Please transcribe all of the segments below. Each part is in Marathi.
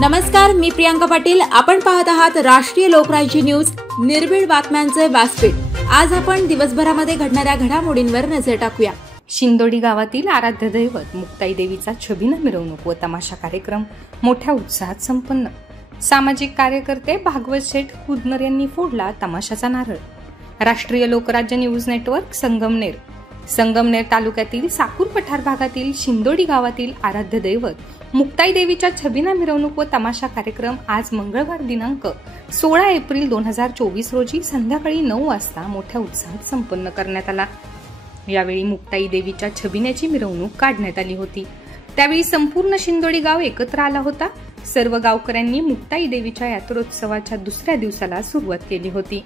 नमस्कार, मी प्रियांका पाटील. आपण पाहत आहात राष्ट्रीय लोकराज्य न्यूज, निर्भीड बातम्यांचे व्यासपीठ. आज आपण दिवसभरामध्ये घडणाऱ्या घडामोडींवर नजर टाकूया. शिंदोडी गावातील आराध्य दैवत मुक्ताई देवीचा छबिना मिरवणूक व तमाशा कार्यक्रम मोठ्या उत्साहात संपन्न. सामाजिक कार्यकर्ते भागवत शेठ कुदनर यांनी फोडला तमाशाचा नारळ. राष्ट्रीय लोकराज्य न्यूज नेटवर्क संगमनेर तालुक्यातील साकूर पठार भागातील शिंदोडी गावातील आराध्य दैवत मुक्ताई देवीच्या छबिना मिरवणूक व तमाशा कार्यक्रम आज मंगळवार दिनांक 16 एप्रिल 2024 रोजी संध्याकाळी 9 वाजता मोठ्या उत्साहात संपन्न करण्यात आला. यावेळी मुक्ताई देवीच्या छबिन्याची मिरवणूक काढण्यात आली होती. त्यावेळी संपूर्ण शिंदोडी गाव एकत्र आला होता. सर्व गावकऱ्यांनी मुक्ताई देवीच्या यात्रोत्सवाच्या दुसऱ्या दिवसाला सुरुवात केली होती.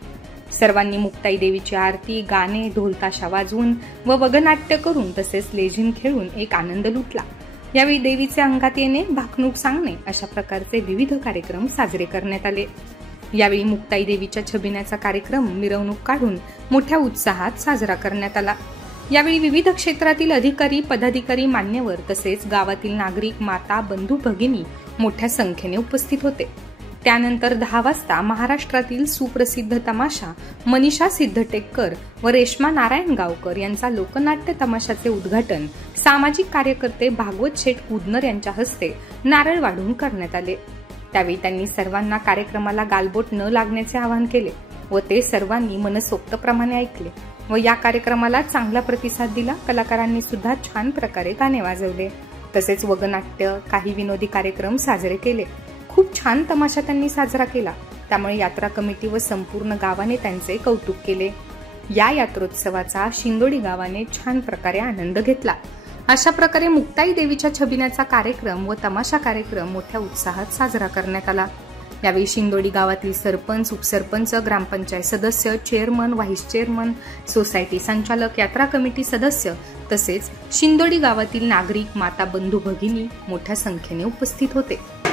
सर्वांनी मुक्ताई देवीची आरती, गाणे, ढोलताशा वाजवून व वगनाट्य करून तसेच लेझीम खेळून एक आनंद लुटला. यावेळी देवीचे अंगात येणे, भाकणूक सांगणे अशा प्रकारचे विविध कार्यक्रम साजरे करण्यात आले. यावेळी मुक्ताई देवीच्या छबिन्याचा कार्यक्रम मिरवणूक काढून मोठ्या उत्साहात साजरा करण्यात आला. यावेळी विविध क्षेत्रातील अधिकारी, पदाधिकारी, मान्यवर तसेच गावातील नागरिक, माता, बंधू, भगिनी मोठ्या संख्येने उपस्थित होते. त्यानंतर 10 वाजता महाराष्ट्रातील सुप्रसिद्ध तमाशा मनीषा सिद्धटेककर व रेश्मा नारायणगावकर यांचा लोकनाट्य तमाशाचे उद्घाटन सामाजिक कार्यकर्ते भागवत शेठ कुदनर यांच्या हस्ते नारळ वाढून करण्यात आले. त्यावेळी त्यांनी सर्वांना कार्यक्रमाला गालबोट न लागण्याचे आवाहन केले व ते सर्वांनी मनसोक्तप्रमाणे ऐकले व या कार्यक्रमाला चांगला प्रतिसाद दिला. कलाकारांनी सुद्धा छान प्रकारे गाणे वाजवले तसेच वगनाट्य, काही विनोदी कार्यक्रम साजरे केले. खूप छान तमाशा त्यांनी साजरा केला. त्यामुळे यात्रा कमिटी व संपूर्ण गावाने त्यांचे कौतुक केले. या यात्रोत्सवाचा शिंदोडी गावाने छान प्रकारे आनंद घेतला. अशा प्रकारे मुक्ताई देवीच्या छबिन्याचा कार्यक्रम व तमाशा कार्यक्रम मोठ्या उत्साहात साजरा करण्यात आला. यावेळी शिंदोडी गावातील सरपंच, उपसरपंच, ग्रामपंचायत सदस्य, चेअरमन, व्हाईस चेअरमन, सोसायटी संचालक, यात्रा कमिटी सदस्य तसेच शिंदोडी गावातील नागरिक, माता, बंधू, भगिनी मोठ्या संख्येने उपस्थित होते.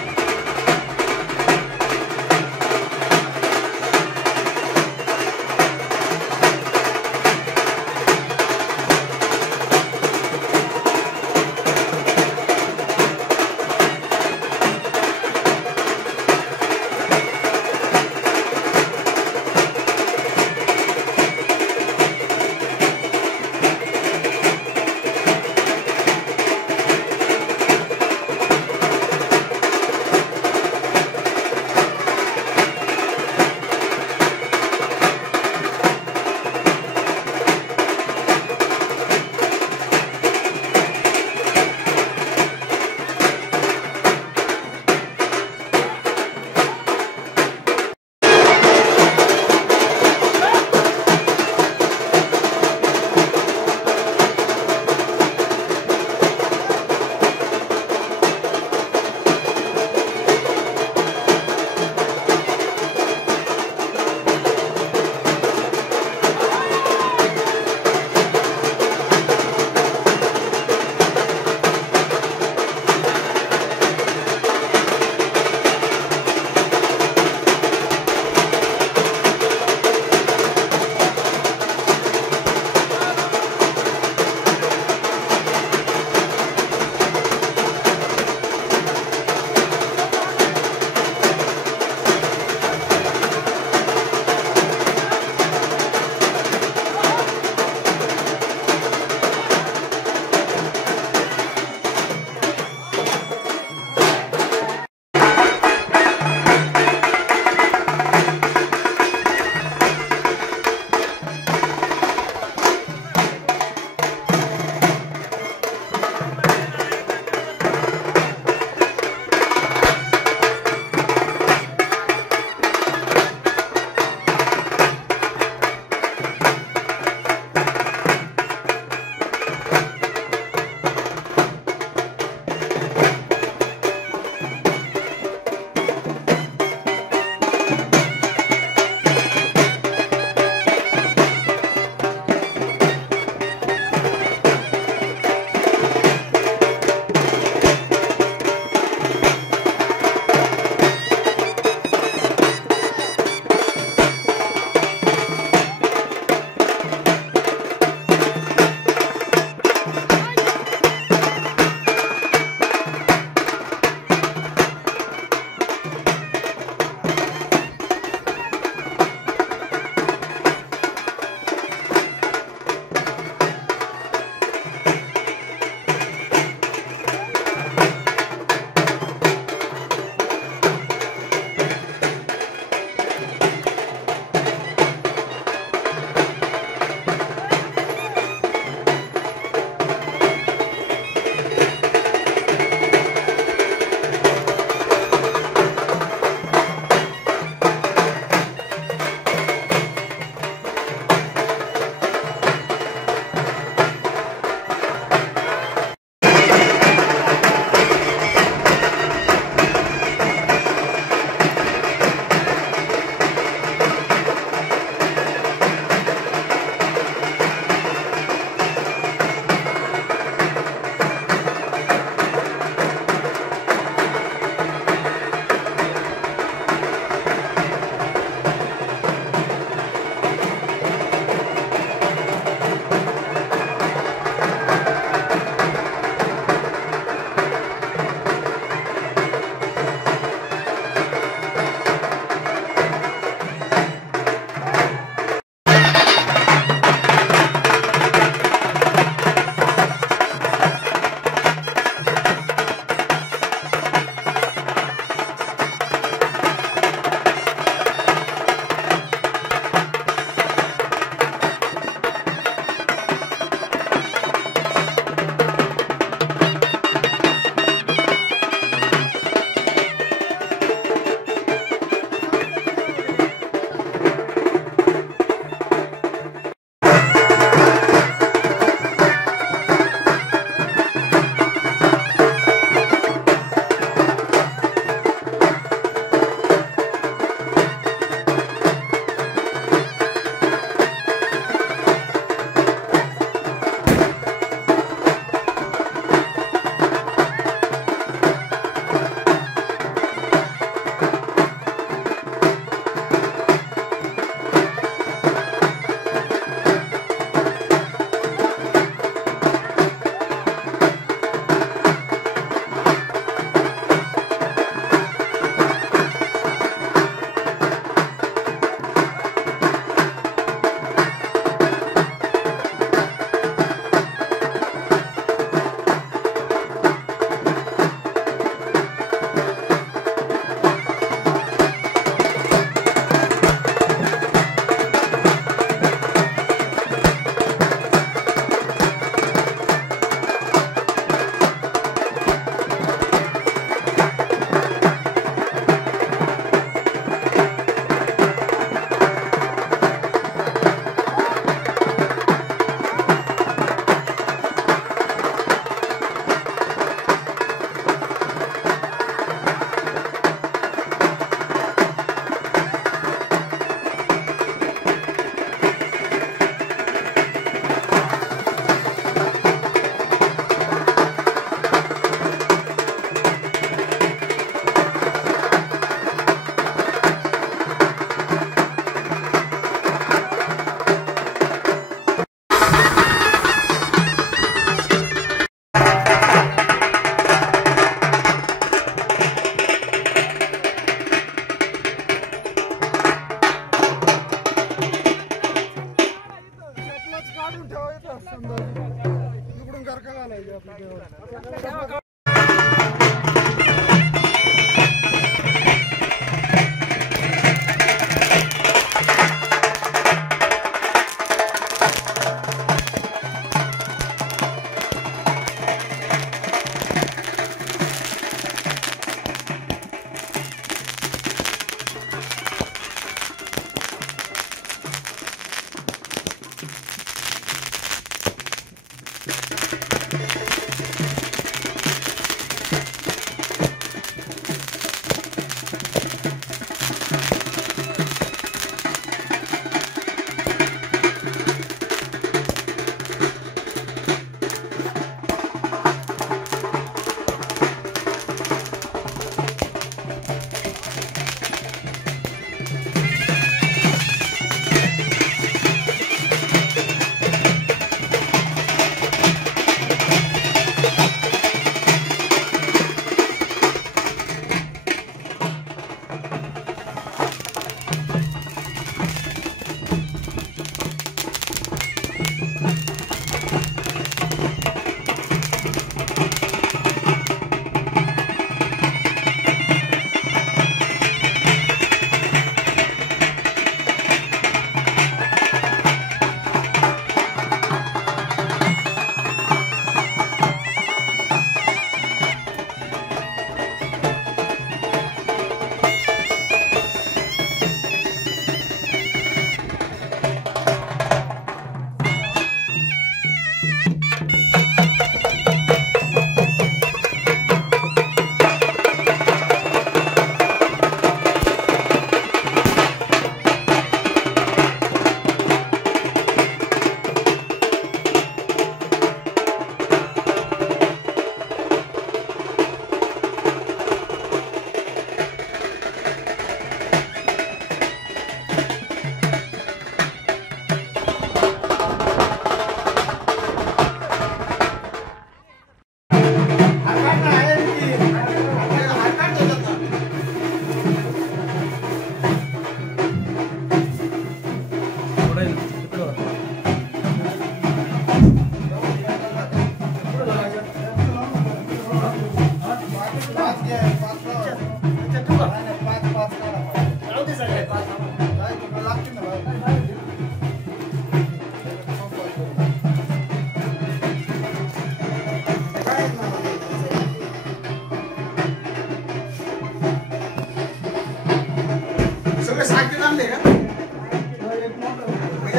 सगळे साहित्य आणले का?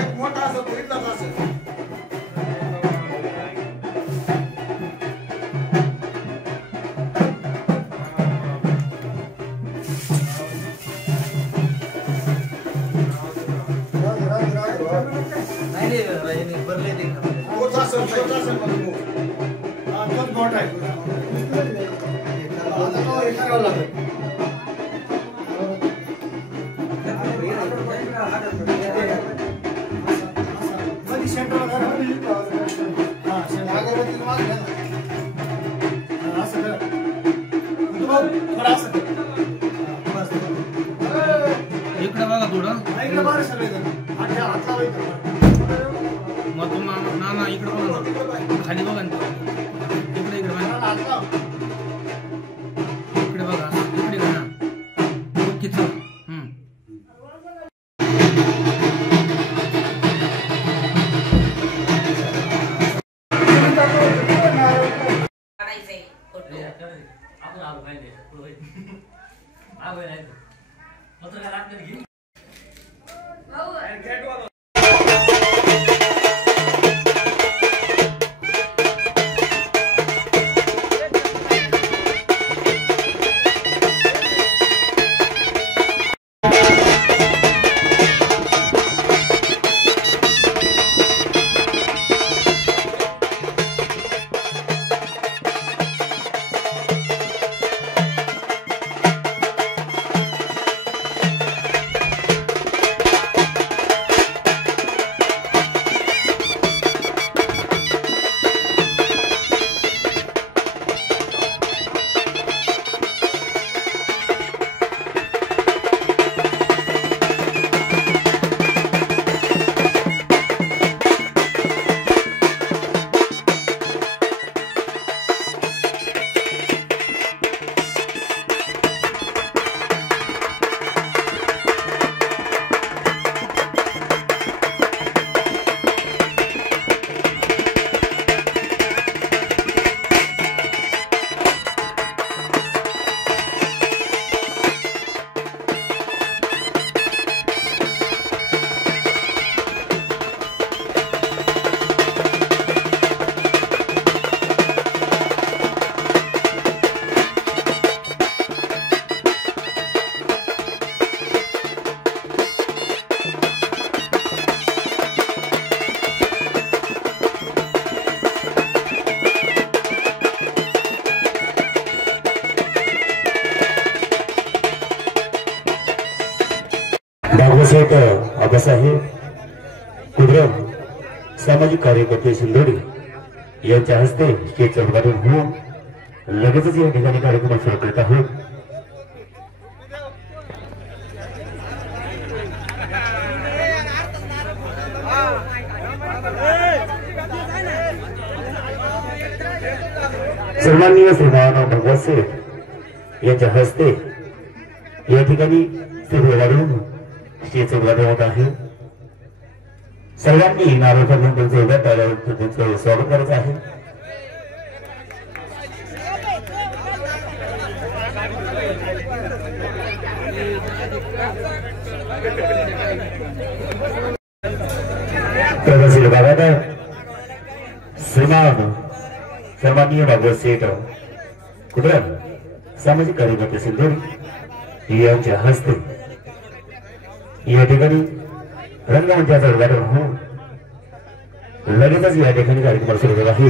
एक मोठा असं तरीतलाच असेल. तोच असेल मग. हा, तोच मोठा आहे. इकडे बघा थोडं मग तुम्हाला ना इकडे बघा ना खाली बघा ना इकडे इकडे बघा इकडे बघा इकडे बघा किती भागवत आबासाहेब कुद्रम सामाजिक कार्यकर्ते सिंधोडी यांच्या हस्ते स्टेजचं उद्घाटन होऊन लगेचच या ठिकाणी कार्यक्रम सुरू करीत आहोत. सन्माननीय श्रीमान भगवत शेठ यांच्या हस्ते या ठिकाणी वाढवून स्टेजचं उद्घाटन होत आहे. सर्वांनी नारळ करून त्यांचं उभ्या पाहिल्यावर त्यांचं स्वागत करायचं आहे. प्रगतशील भागात श्रीमान सन्माननीय भागवत शेठ कुद्रम सामाजिक कार्यकर्ते सिंधोडी यांच्या हस्ते या ठिकाणी रंगमंचाचं उद्घाटन होऊन लगेचच या ठिकाणी कार्यक्रम सुरू होत आहे.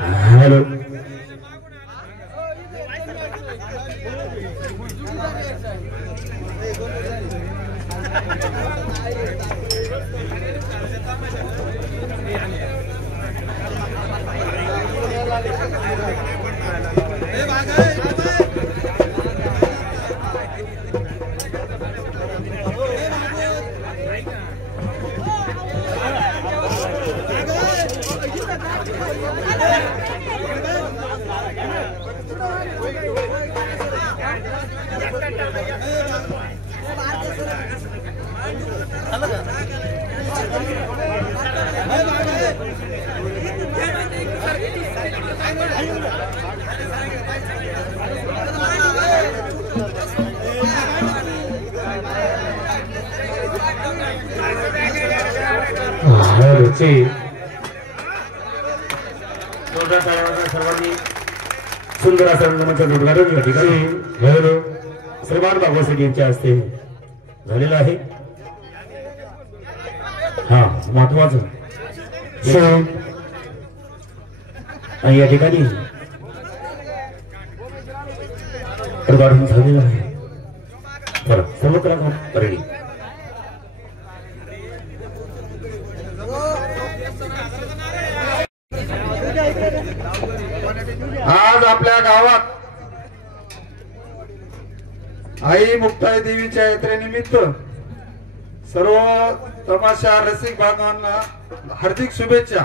हॅलो यांचे जोरदार टाळ्या सर्वांनी सुंदर असा रंगमंचाचं उद्घाटन या ठिकाणी श्रीमान भागवत शेठ यांच्या हस्ते झालेलं आहे। हा महत्वाचं आणि या ठिकाणी उद्घाटन झालेलं आहे। बरं सर्व कलाकार रेडी। आज आपल्या गावात आई मुक्ताई देवीच्या यात्रेनिमित्त सर्व तमाशा रसिक बांधवांना हार्दिक शुभेच्छा।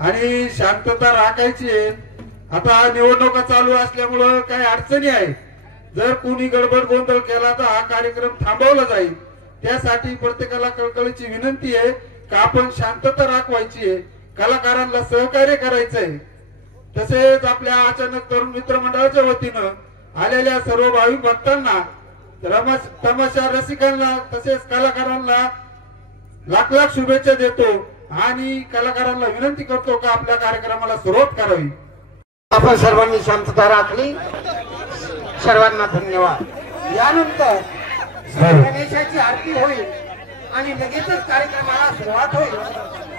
आणि शांतता राखायची आहे। आता निवडणुका चालू असल्यामुळं काही अडचणी आहे। जर कोणी गडबड गोंधळ केला तर हा कार्यक्रम थांबवला जाईल। त्यासाठी प्रत्येकाला कळकळीची विनंती आहे की आपण शांतता राखवायची आहे, कलाकारांना सहकार्य करायचंय। तसेच आपल्या अचानक तरुण मित्र मंडळाच्या वतीनं आलेल्या सर्व भाविक भक्तांना, तमाशा रसिकांना तसेच कलाकारांना लाख लाख शुभेच्छा देतो आणि कलाकारांना विनंती करतो की आपल्या कार्यक्रमाला सुरुवात करावी। आपण सर्वांनी शांतता राखली। सर्वांना धन्यवाद। यानंतर गणेशाची आरती होईल आणि लगेचच कार्यक्रमाला सुरुवात होईल।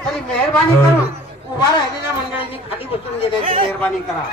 तरी मेहरबानी करून उभा राहिलेल्या मंडळींनी खाली बसून घेण्याची मेहरबानी करा।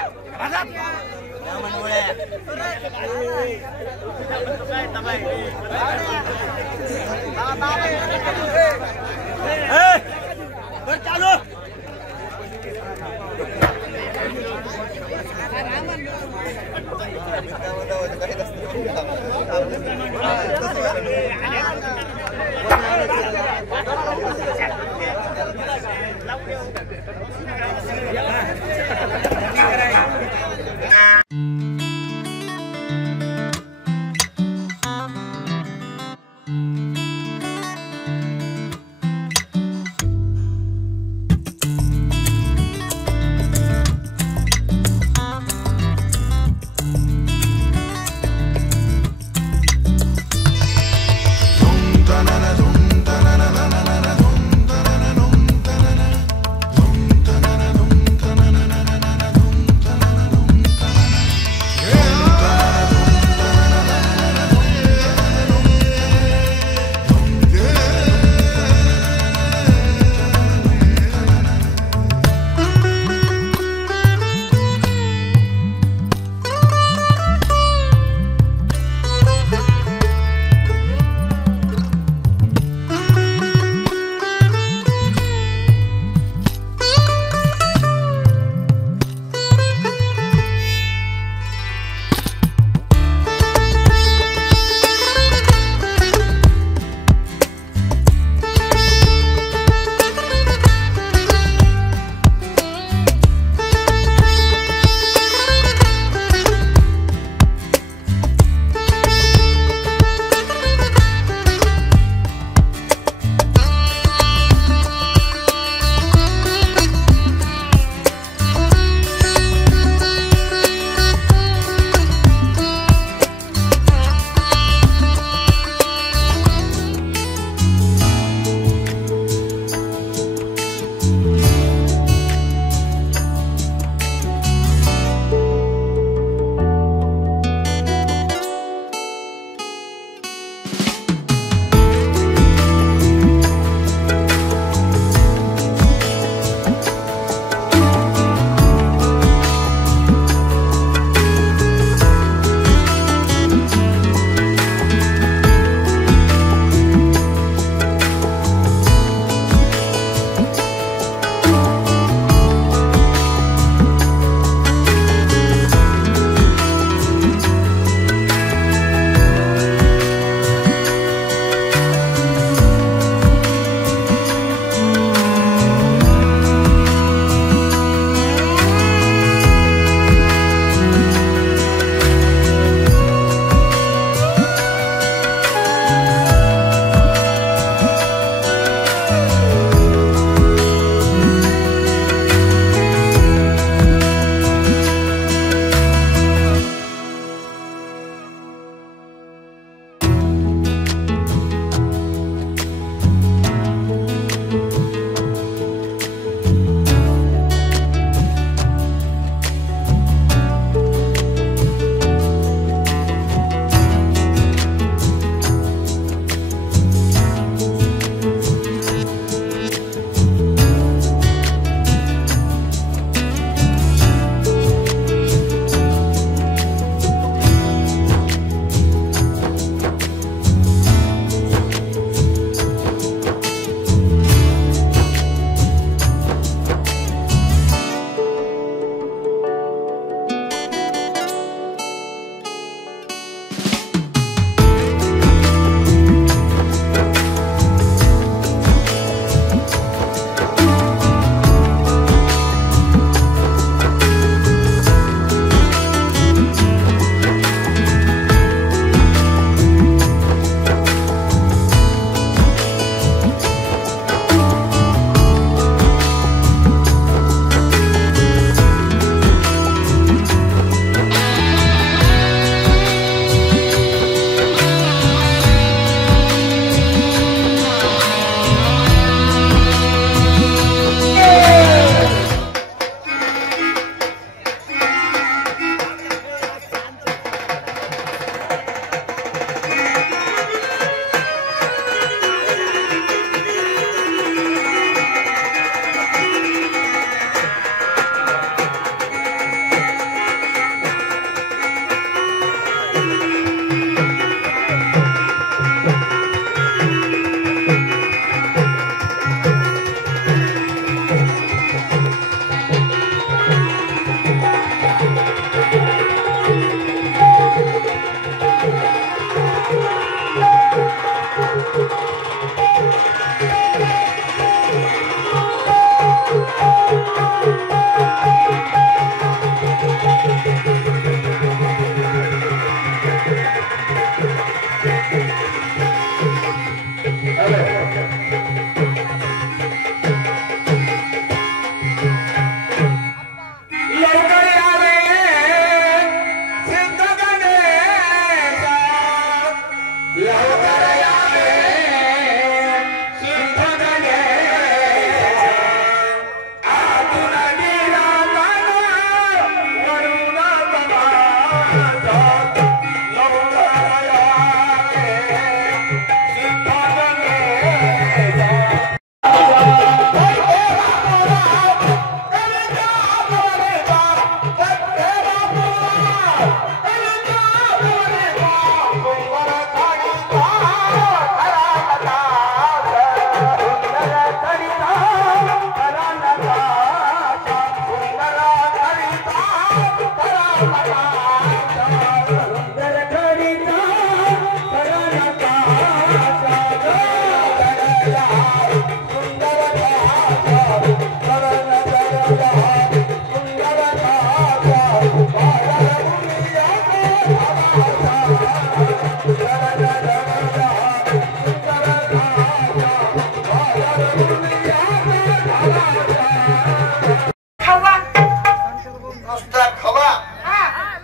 नुसता खवा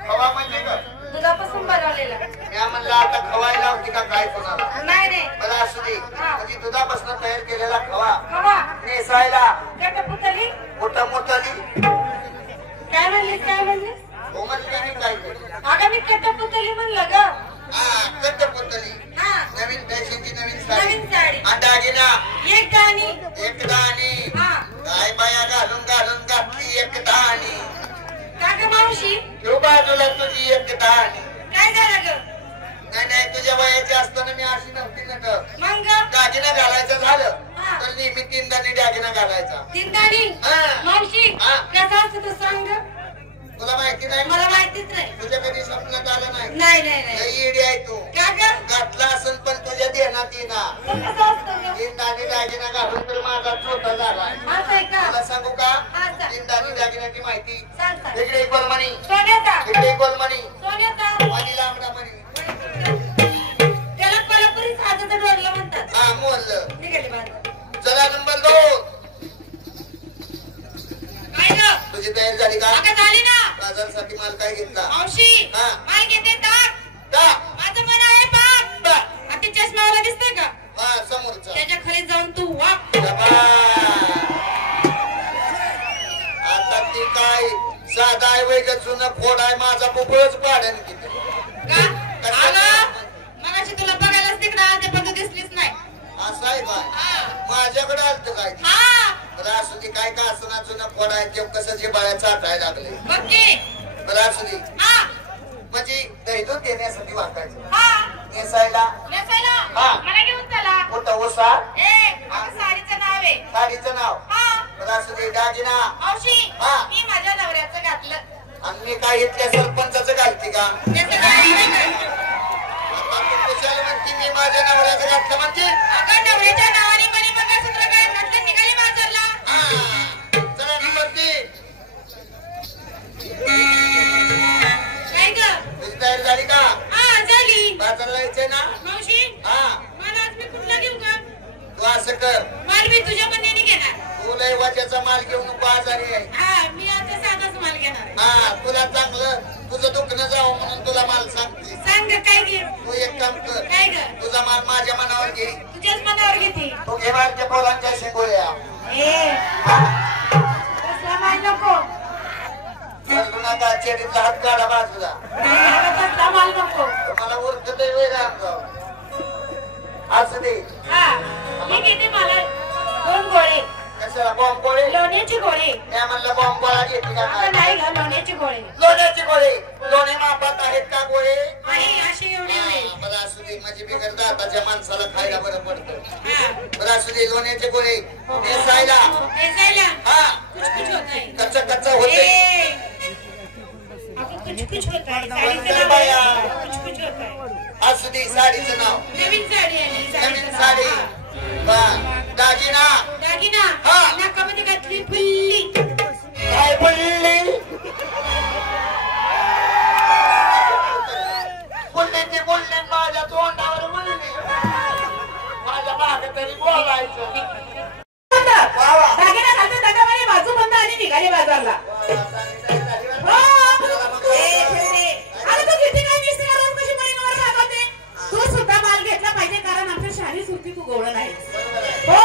खवा म्हणजे का दुधापासून बनवलेला मी म्हणलं आता खवायला होती का काय कोणाला नाही रे मला असू दे म्हणजे दुधापासून तयार केलेला खवा खवा नेसायला कटपुतली मोठं मोठं काय म्हणलीस हो म्हणजे मी काय अगं मी कटपुतली म्हणलं ग कट्ट पुतली हा नवीन फॅशनची नवीन नवीन साडी आणि दागिना एक दाणी एकदा आणि हा काय बाया घालून घालून घातली एकदा आणि का ग मावशी ठेव बाजूला तुझी एकदा आणि काय झालं ग नाही तुझ्या वयाची असताना मी अशी नव्हती ना ग मग दागिना घालायचं झालं हा. तर नेहमी 3 दाणी दागिना घालायचा तीन दाणी हा. मावशी हा. कसं असतं तर सांग ग. तुला माहिती नाही मला माहितीच नाही तुझ्या कधी स्वप्नात आलं नाही नाही नाही नाही लई इडी आहे तू का ग घातला असेल पण तुझ्या देण्यात येणार तर कसं असतं ग 3 दाणी दागिना घालून तर माझा छोटा झाला असं आहे का तुला सांगू का हा, सांग. 3 दाणी दागिन्याची माहिती सांग सांग इकडे इक्वल मनी सोन्याचा इकडे इक्वल मनी सोन्याचा मनी लांबडा मनी त्याला कोल्हापुरी साजाचं डोरलं म्हणतात हा मोल निघाले बाहेर चला नंबर 2 काय ग तुझी तयारी झाली का अगं झाली ना बाजारसाठी माल काय घेतला मावशी हा. माल घेते ताक का माझं मन आहे पाक आणि ते चष्मावाला दिसतोय का हा समोरचा त्याच्या खाली जाऊन तू वाप आता ती काय साधा आहे वय जुनं फोड आहे माझा पोपळच पाडेन किती का आला मगाशी तुला बघायलाच तिकडे आलते पण तू दिसलीच नाही असं आहे काय हा माझ्याकडे आलत काय हा बरं असू दे काय का असं ना जुनं फोड आहे ते कसं जे बाळ्या चाटायला लागले बघ की बरं असू दे हा म्हणजे दैदूत देण्यासाठी वाटायचं हा नेसायला नेसायला हा. मला घेऊन चला मोठं ओसा ए अगं साडीचं नाव आहे साडीचं नाव हा बरं असू दे दागिना मावशी हा. मी माझ्या नवऱ्याचं घातलं आणि मी काय इथल्या सरपंचाचं घालते का त्याचं काय आहे का? आता तू कुशाल म्हणते मी माझ्या नवऱ्याचं घातलं म्हणते अगं नवऱ्याच्या नावाने म्हणे मंगळसूत्र काय घातलं निघाले बाजारला चला नंबर 3 काय ग तुझी तयारी झाली का हा झाली बाजारला यायचंय ना मावशी हा मला आज मी कुठला घेऊ का तू असं कर माल मी तुझ्या पद्धतीने घेणार तू लय वाच्याचा माल घेऊन बाजारी आहे हा मी आता साधाच माल घेणार आहे. हा तुला चांगलं तुझं दुखणं जावं म्हणून तुला माल सांगते सांग ग काय घे तू एक काम कर काय ग तुझा माल माझ्या मनावर घे तुझ्याच मनावर घेते तू घे माझ्या पोरांच्या शिकवल्या ए तसला माल नको तू नका चेडीतला हात काढा बाजूला नाही, अगं तसला माल नको मला उरकत वेगळा आमचा असं दे हा मी घेते मला 2 गोळे कशाला बॉम्ब गोळे लोण्याची गोळे त्या म्हणलं बॉम्ब गोळा घेतली का अगं काय नाही ग लोण्याची गोळे लोण्याचे गोळे लोणे मापात आहेत का गोळे आहे असे एवढे एवढे बरं असू दे म्हणजे बिगर दाताच्या माणसाला खायला बरं पडतं हा बरं असू दे लोण्याचे गोळे नेसायला नेसायला हा कुछ होत आहे कच्चा कच्चा होते ए अगं कुछ होत आहे साडीचं नाव आहे. कुछ होत आहे असू दे साडीचं नाव नवीन साडी आली नवीन साडीचं साडी नाव. दागिना दागिना हा. नाकामध्ये घातली फुल्ली काय बोलली बोलले माझ्या तोंडावर बोलली माझ्या मागे तरी बोलायचं दागिना घालते दागामध्ये बाजू बंद आणि निघाले बाजारला तू सुद्धा माल घेतला पाहिजे कारण आमच्या शाही सुरती तू गोळ नाही हो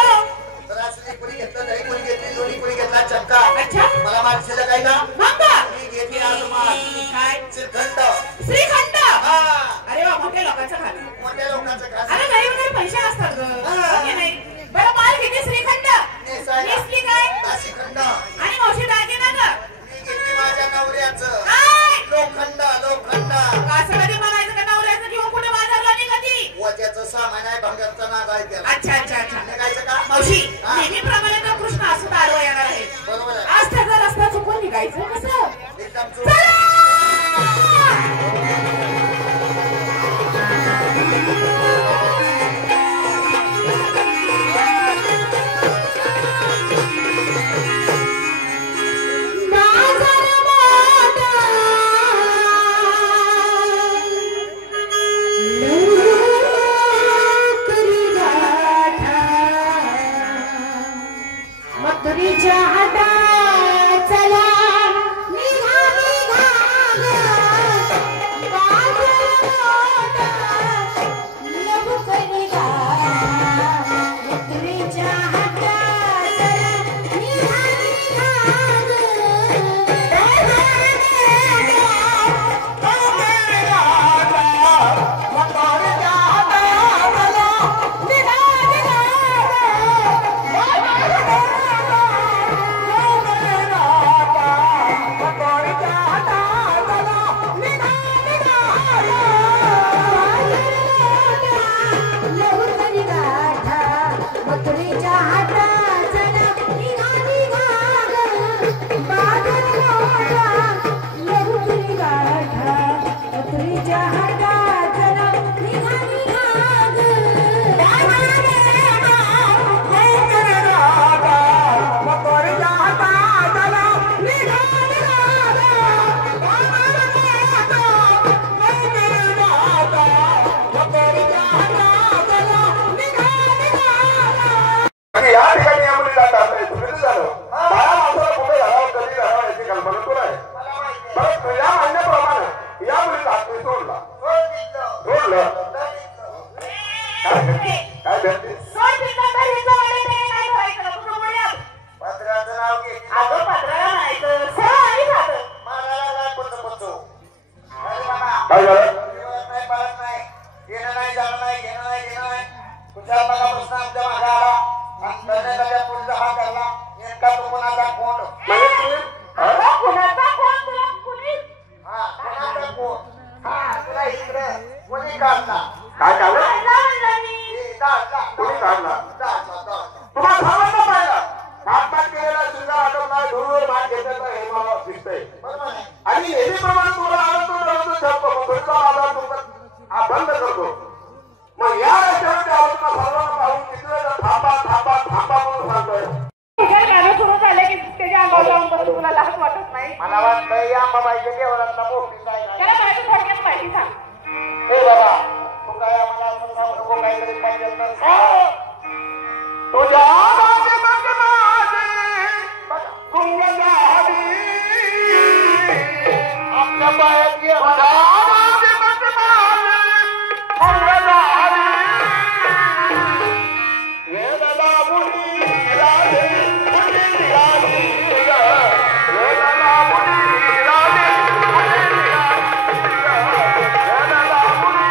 कोणी घेतलं दही कोणी घेतली लोणी कोणी घेतला चक्का अच्छा मला माणसाला काय का मग मी घेतली आज माल काय श्रीखंड श्रीखंड हा अरे वा मोठ्या लोकांचं खाणं मोठ्या लोकांचं खास अरे नाही वगैरे पैसे असतात ग हे नाही बरं माल घेते श्रीखंड नेसली काय श्रीखंड आणि मावशी दागिना ग मी घेतली माझ्या नवऱ्याचं काय लोखंड लोखंड असं कधी म्हणायचं का नवऱ्याचं किंवा कुठे बाजारला नाही कधी वज्याचं सामान आहे भांगारचा नाद आहे त्याला अच्छा अच्छा अच्छा निघायचं का मावशी हा. नेहमीप्रमाणे तर कृष्ण असं आडवा येणार आहे बरोबर आहे आज त्याचा रस्ता चुकून निघायचं कसं एकदम चूक. चला काय झालं नाही पाळत नाही, येणं नाही, जाणं नाही, घेणं नाही, देणं नाही. कुठल्या बघापासून आमच्या मागे आला आणि दरण्याचा पुढचा हा करला. नेमका तो कोणाचा कोण? म्हणजे तुम्ही कोणाचा कोण तुला कुणी? हा, कोणाचा कोण? हा, तुला इकडं कोणी काढला? काय काढलं ए, काढला. कोणी काढला काढला. तुम्हाला सांगायला पाहिजे घातपात केलेला सुद्धा आटवला धुळूर भात घेतला हे मला दिसतंय बरोबर आहे. आणि नेहमीप्रमाणे तुम्हाला आलो तो बंद करतो. मग या रस्त्यावरती आलो तुला सर्वांना पाहून किती थांबा थांबा थांबा म्हणून सांगतोय. गाणं सुरू झालं की त्याच्या अंगावर जाऊन बसतो, तुला लाज वाटत नाही? मला वाटतं या अंबाबाईच्या देवळातला मोठी काय नाही. त्याला माहिती थोडक्यात माहिती सांग. हे बाबा तू काय आम्हाला असं सांगू नको, काहीतरी पाहिजे तर तुझ्या माझे माझे माझे गुंगनारी आपल्या पायात ये माझे माझे माझे गुंगनारी ये दादा मुली राधे मुली राधे ये दादा मुली राधे मुली राधे ये दादा मुली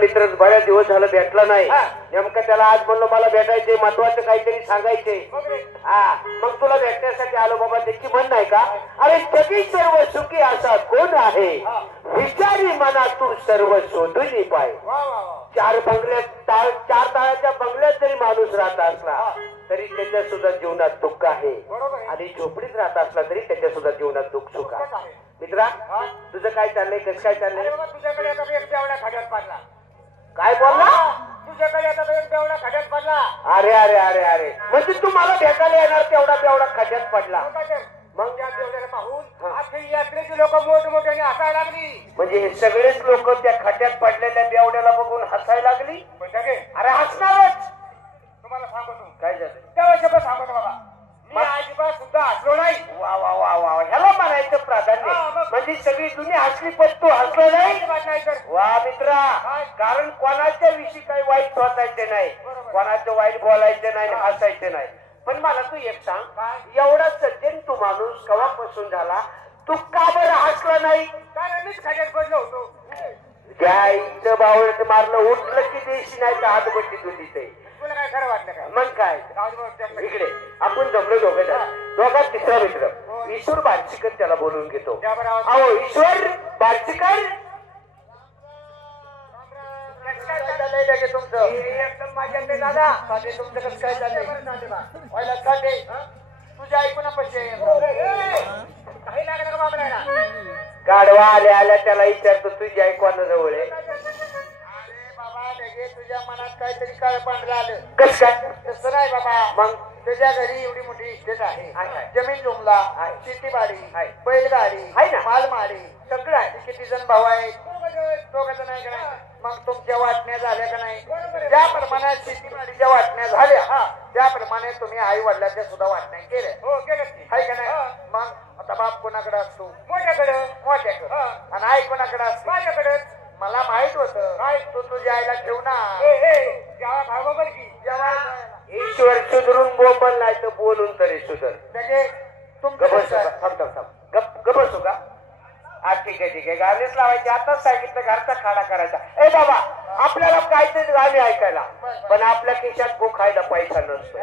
मित्र बऱ्याच दिवस झालं भेटला नाही. नेमकं त्याला आज म्हणलो मला भेटायचे, महत्वाचं काहीतरी सांगायचे. हा मग तुला भेटण्यासाठी आलो बाबा. त्याची म्हण नाही का, अरे जगी सर्व सुखी असा कोण आहे, विचारी मनातून सर्व शोधून पाय. चार ताळ्याच्या बंगल्यात जरी माणूस राहत असला तरी त्याच्या सुद्धा जीवनात दुःख आहे, आणि झोपडीत राहत असला तरी त्याच्या सुद्धा जीवनात दुःख सुख आहे. मित्रा तुझं काय चाललंय, कसं काय चाललंय? तुझ्याकडे आता एक तेवढा खड्यात पडला. काय बोलला? तुझ्याकडे आता एक तेवढा खड्यात पडला. अरे अरे अरे अरे म्हणजे तू मला भेटायला येणार तेवढा खड्यात पडला. मग त्या तेवढ्याला पाहून अख्खी यात्रेची लोक मोठमोठ्याने हसायला लागली. म्हणजे हे सगळेच लोक त्या खड्यात पडलेल्या बेवड्याला बघून हसायला लागली. अरे हसणारच. तुम्हाला सांगतो काय झालं तेव्हा शब्द सांगतो बाबा, मी अजिबात सुद्धा हसलो नाही. वा वा वा वा ह्याला म्हणायचं प्राधान्य. म्हणजे सगळी जुनी हसली पण तू हसलो नाही. वा मित्रा, कारण कोणाच्या विषयी काही वाईट सोचायचे नाही, कोणाचं वाईट बोलायचं नाही, हसायचं नाही. पण मला तू एक सांग, एवढा सज्जन तू माणूस कवापासून झाला, तू का बरं हसला नाही? कारण मीच खड्यात पडलो होतो. त्या इथं बावळ्याचं मारलं उठलं की देशी नाही तर हातबट्टी तुझी ते. तुला काय खरं वाटलं का? मग काय इकडे आपण जमलो दोघे दोघात तिसरा मित्र ईश्वर बार्शीकर त्याला बोलून घेतो. अहो ईश्वर बार्शीकर, तुमचं एकदम माझ्याकडे दादा तुमचं कसं काय चाललंय? पहिला साठे तुझ्या ऐकून पैसे काही लागलं का बाबरायला? गाडवा आल्या आल्या त्याला विचारतो तुझी ऐकवाना जवळ आहे. अरे बाबा लगे तुझ्या मनात काहीतरी काळ पांढरं आलं. कसं काय? तसं नाही बाबा. मग त्याच्या घरी एवढी मोठी इस्टेट आहे. आहे. जमीन जुमला आहे. शेतीबाडी आहे. बैलगाडी आहे ना. मालमाडी सगळं आहे. किती जण भाऊ आहेत? दोघं जण आहे का नाही? मग तुमच्या वाटण्या झाल्या का नाही? ज्याप्रमाणे शेतीबाडीच्या वाटण्या झाल्या त्याप्रमाणे तुम्ही आई वडिलांच्या सुद्धा वाटण्या केल्या. हो केलं. आहे का नाही? मग आता बाप कोणाकडे असतो? मोठ्याकडे. आणि आई कोणाकडे असते? माझ्याकडे. मला माहित होतं काय तू तुझ्या आईला ठेवून ईश्वर सुधरून बोंबल नाही तर बोलून तरी सुधर. गबसू का? आज ठीक आहे गाणेच लावायचे. आताच सांगितलं घरचा खाडा करायचा. ए बाबा आपल्याला काहीतरी गाणी ऐकायला पण आपल्या खिशात गो खायला पैसा नसतो.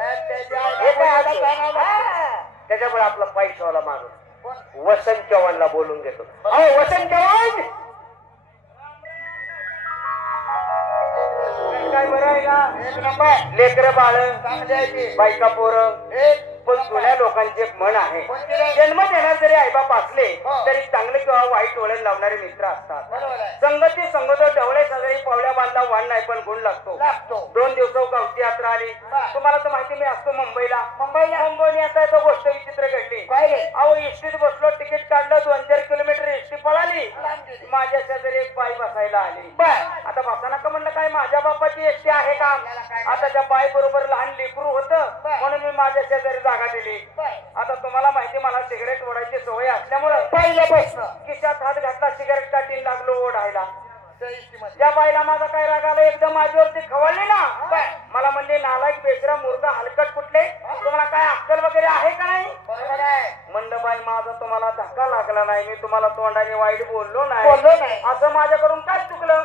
त्याच्यामुळे आपला पैशावाला माणूस वसंत चव्हाणला बोलून घेतो. अहो वसंत चव्हाण काय बरं आहे का? एक नंबर. लेकर बाळ चांगले बायका पोरं एक पण जुन्या लोकांचे एक म्हण आहे जन्म देणार जरी आईबाप असले तरी चांगले किंवा वाईट वळण लावणारे मित्र असतात. बरोबर आहे. संगती संगत ढवळे सगळी पावल्या बांधला वाण नाही पण गुण लागतो. 2 दिवसावर गावची यात्रा आली. तुम्हाला तर माहिती मी असतो मुंबईला आता तो गोष्ट विचित्र घडली. अहो एसटीत बसलो तिकीट काढलं 2-4 किलोमीटर एसटी पळाली. माझ्या शेजारी एक बाई बसायला आली. आता बसाना का म्हणलं काय माझ्या बापाची एसटी आहे का? आता त्या बाई बरोबर लहान लेकरू होतं म्हणून मी माझ्या शेजारी जागा दिली. आता तुम्हाला माहिती मला सिगारेट ओढायची सवय असल्यामुळे पहिल्यापासून खिशात हात घातला सिगारेट काढीन लागलो ओढायला. त्या बाईला माझा काय राग आला एकदम माझ्यावरती खवळली ना. मला म्हणले नालायक बेचरा मुर्गा हलकट कुठले तुम्हाला काय अक्कल वगैरे आहे का नाही? म्हणलं बाई माझा तुम्हाला धक्का लागला नाही मी तुम्हाला तोंडाने वाईट बोललो नाही. असं माझ्याकडून काय चुकलं?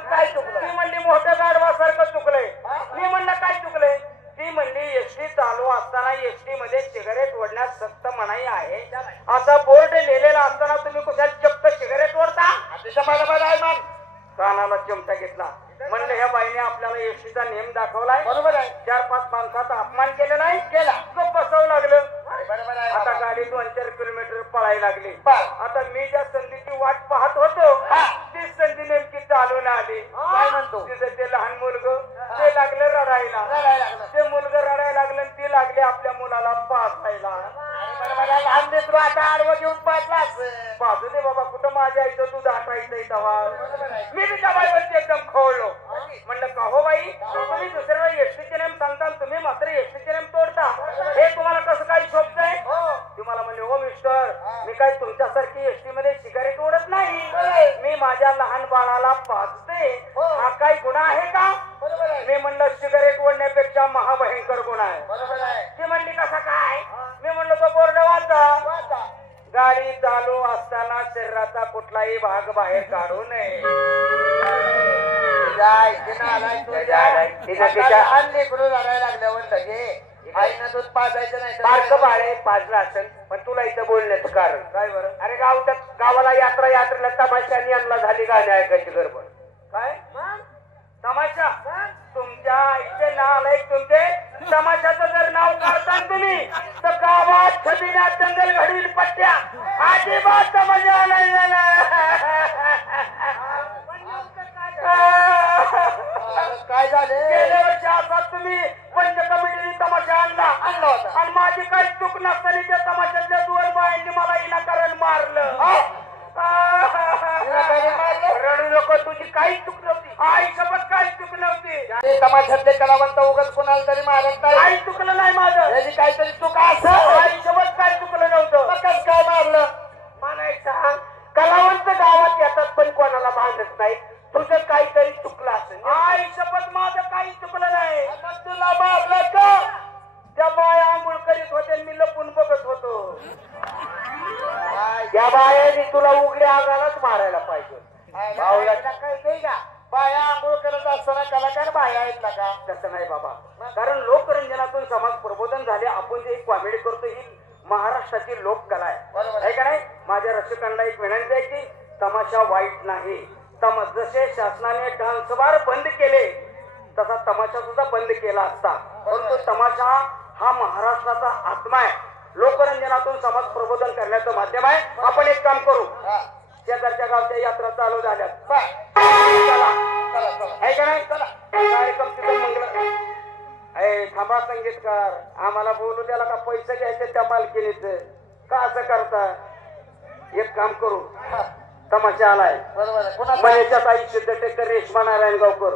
ती म्हणली मोठ्या गाढवासारखं चुकलंय. मी म्हणलं काय चुकलंय? ती म्हणली एसटी चालू असताना एसटी मध्ये सिगारेट ओढण्यास सक्त मनाई आहे असा बोर्ड लिहिलेला असताना तुम्ही कुठल्या चक्क सिगारेट ओढता? कानाला चिमटा घेतला. म्हणलं ह्या बाईने आपल्याला एसटीचा नियम दाखवलाय. बरोबर आहे. 4-5 माणसाचा अपमान केला नाही केला गप बसावं लागलं. आता गाडी 2-4 किलोमीटर पळायला लागली. आता मी ज्या संधीची वाट पाहत होतो ती संधी नेमकी चालून आली. काय म्हणतो तिथं ते लहान मुलग ते लागलं रडायला. ते मुलगा रडायला लागलं ती लागली आपल्या मुलाला पासायला. लहान लेकरू आता आडवं घेऊन पासला पाजू दे बाबा कुठं माझ्या आईचं दूध आटायचंय तेव्हा मी बी त्या बाईवरती एकदम खवळलो. म्हणलं का हो बाई तुम्ही दुसऱ्याला एसटीचे नेम सांगता तुम्ही मात्र एसटीचे नेम तोडता हे तुम्हाला कसं काय शोभतंय? तुम्हाला म्हणले हो मिस्टर मी काय तुमच्यासारखी एसटी मध्ये सिगारेट ओढत नाही. मी माझ्या लहान बाळाला पाजते. हा काय गुन्हा आहे का? मी म्हणलं सिगारेट ओढण्यापेक्षा महाभयंकर गुन्हा आहे. ती म्हणली कसा काय? मी म्हणलं तो बोर्ड वाचा. गाडी चालू असताना शरीराचा कुठलाही भाग बाहेर काढू नये. आईनं दूध पाजायचं नाही. बारकं बाळ आहे पाजलं असेल पण तुला इथं बोलण्याचं कारण काय बरं? अरे गावाला यात्रेला तमाशानी आणला झाली गाणी ऐकायची गडबड काय तमाशा? तुमच्या आईचे नाव आहे तुमचे तमाशाचं जर नाव काढता तुम्ही तर गावात छबिनात दंगल घडवील पट्ट्या अजिबात मजा नाही काय झाले? गेल्या वर्षी असा तुम्ही पंच कमिटीने तमाशा आणला होता आणि माझी काही चूक नसताना त्या तमाशाच्या 2 बायांनी मला विनाकारण मारलं. रडू नको तुझी काही चूक नव्हती. आई सोबत काही चूक नव्हती. तमाशातले कलावंत उगाच कोणाला तरी मारत नाही. काही चुकलं नाही माझं. याची काहीतरी चूक असं आई सोबत काही चुकलं नव्हतं. कसं काय मारलं? मला एक सांग कलावंत गावात येतात पण कोणाला भांडत नाही. तुझं काहीतरी चुकलं असेल. आई सोबत माझं काही चुकलं नाही. तुला मारलं का? त्या बाया आंघोळ करीत होते मी लपून बघत होतो. त्या बायाने तुला उघड्या अंगालाच मारायला पाहिजे. काही का बाया आंघोळ करत असताना कलाकार बाया आहेत ना का? तसं नाही बाबा कारण लोकरंजनातून समाज प्रबोधन झाले. आपण जे कॉमेडी करतो ही महाराष्ट्राची लोककला आहे का नाही? माझ्या रसिकांना एक विनंती आहे की तमाशा वाईट नाही. जसे शासनाने डान्स बार बंद केले तसा तमाशा सुद्धा बंद केला असता. परंतु तमाशा हा महाराष्ट्राचा आत्मा आहे. लोकरंजनातून समाज प्रबोधन करण्याचं माध्यम आहे. आपण एक काम करू शेजारच्या गावच्या यात्रा चालू झाल्यात चला आहे का नाही कार्यक्रम तिथं मंगल थांबा संगीतकार आम्हाला बोलू त्याला का पैसे घ्यायचे त्या मालकीनीच का असं करता एक काम करू तमाशा आलाय महेशच्या ताई सिद्धटेकर रेशमा नारायण गावकर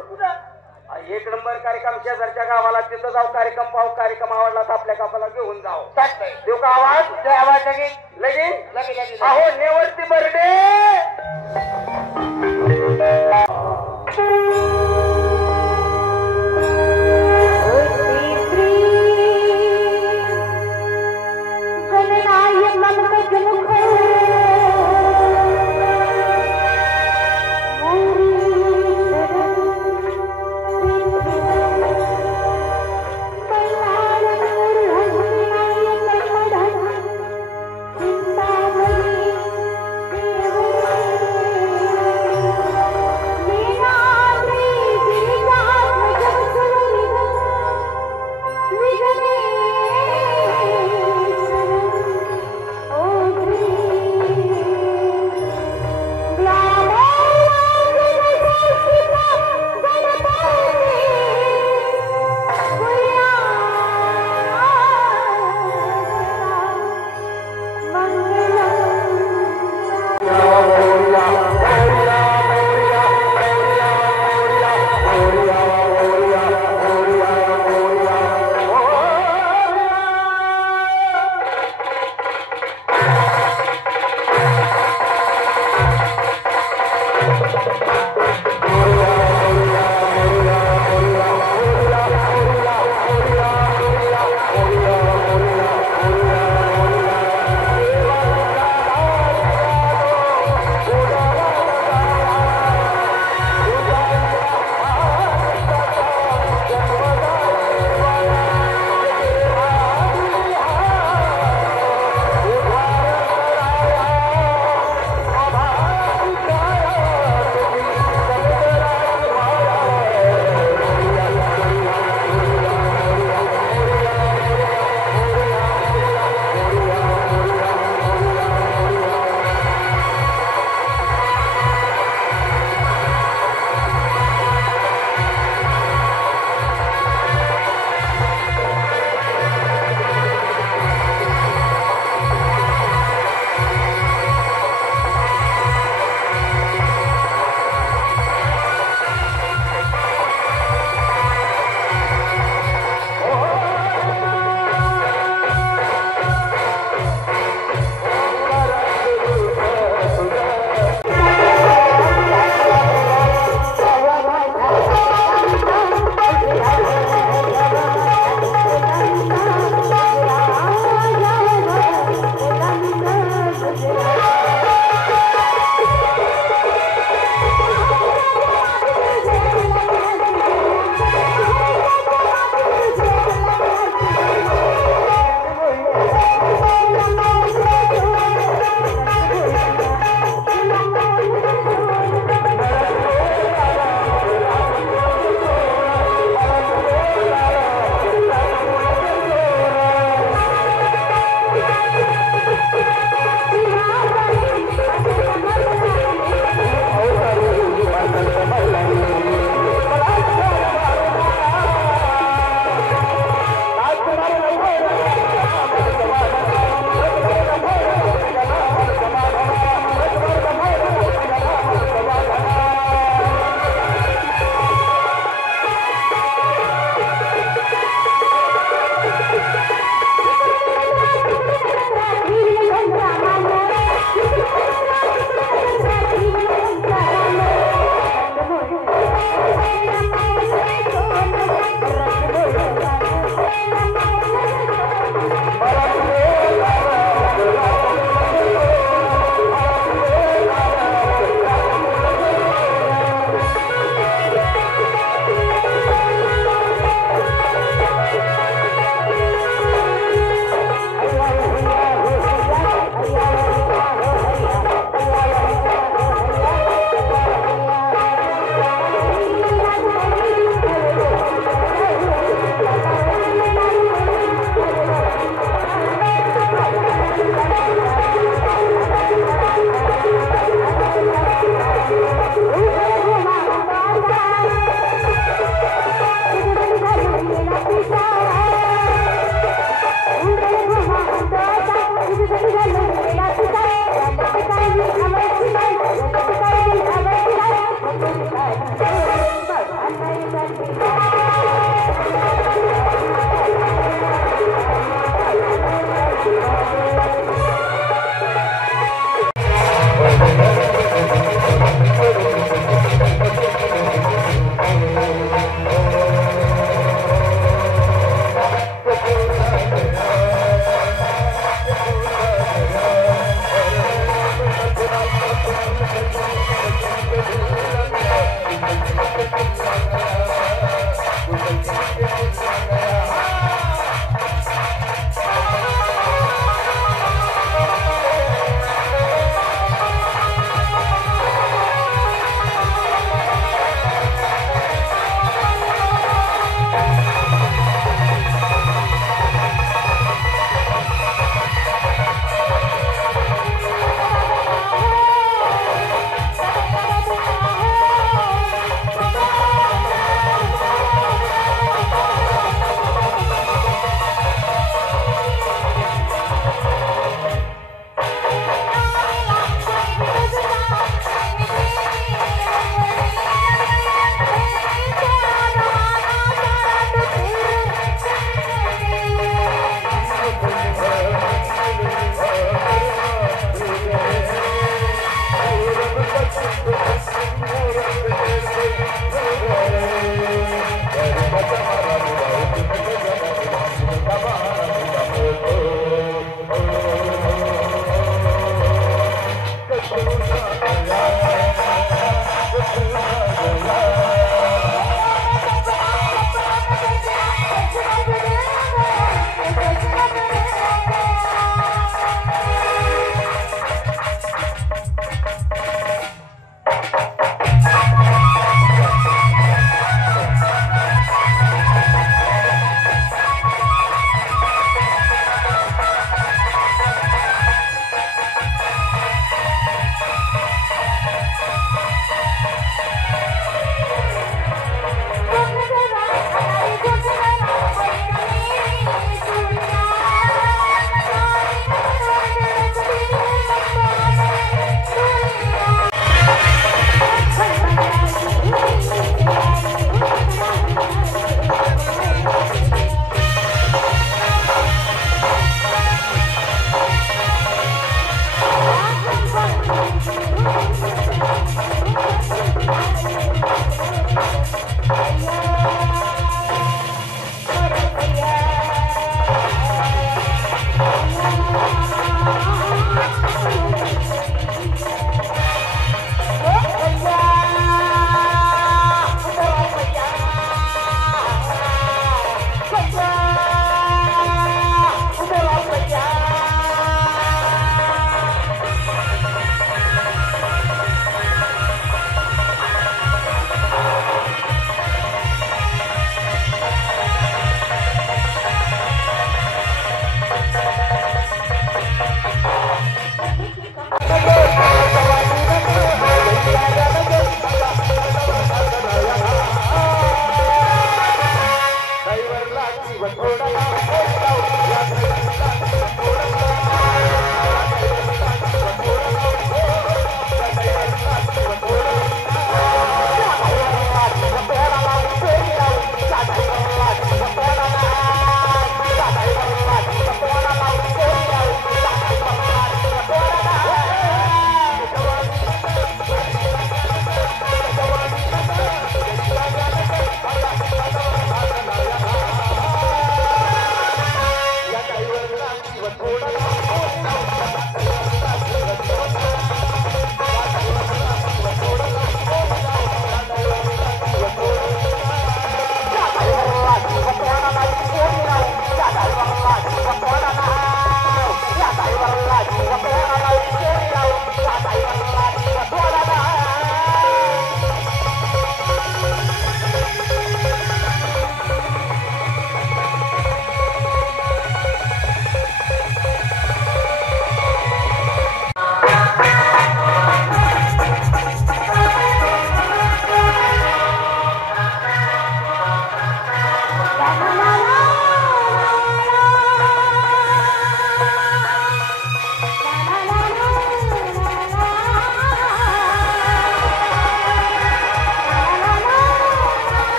1 नंबर कार्यक्रम शेजारच्या गावाला तिथं जाऊ कार्यक्रम पाहू कार्यक्रम आवडला तर आपल्या गावाला घेऊन जाऊ देऊ का आवाज लगेच अहो नेवरती बर्डे Thank you.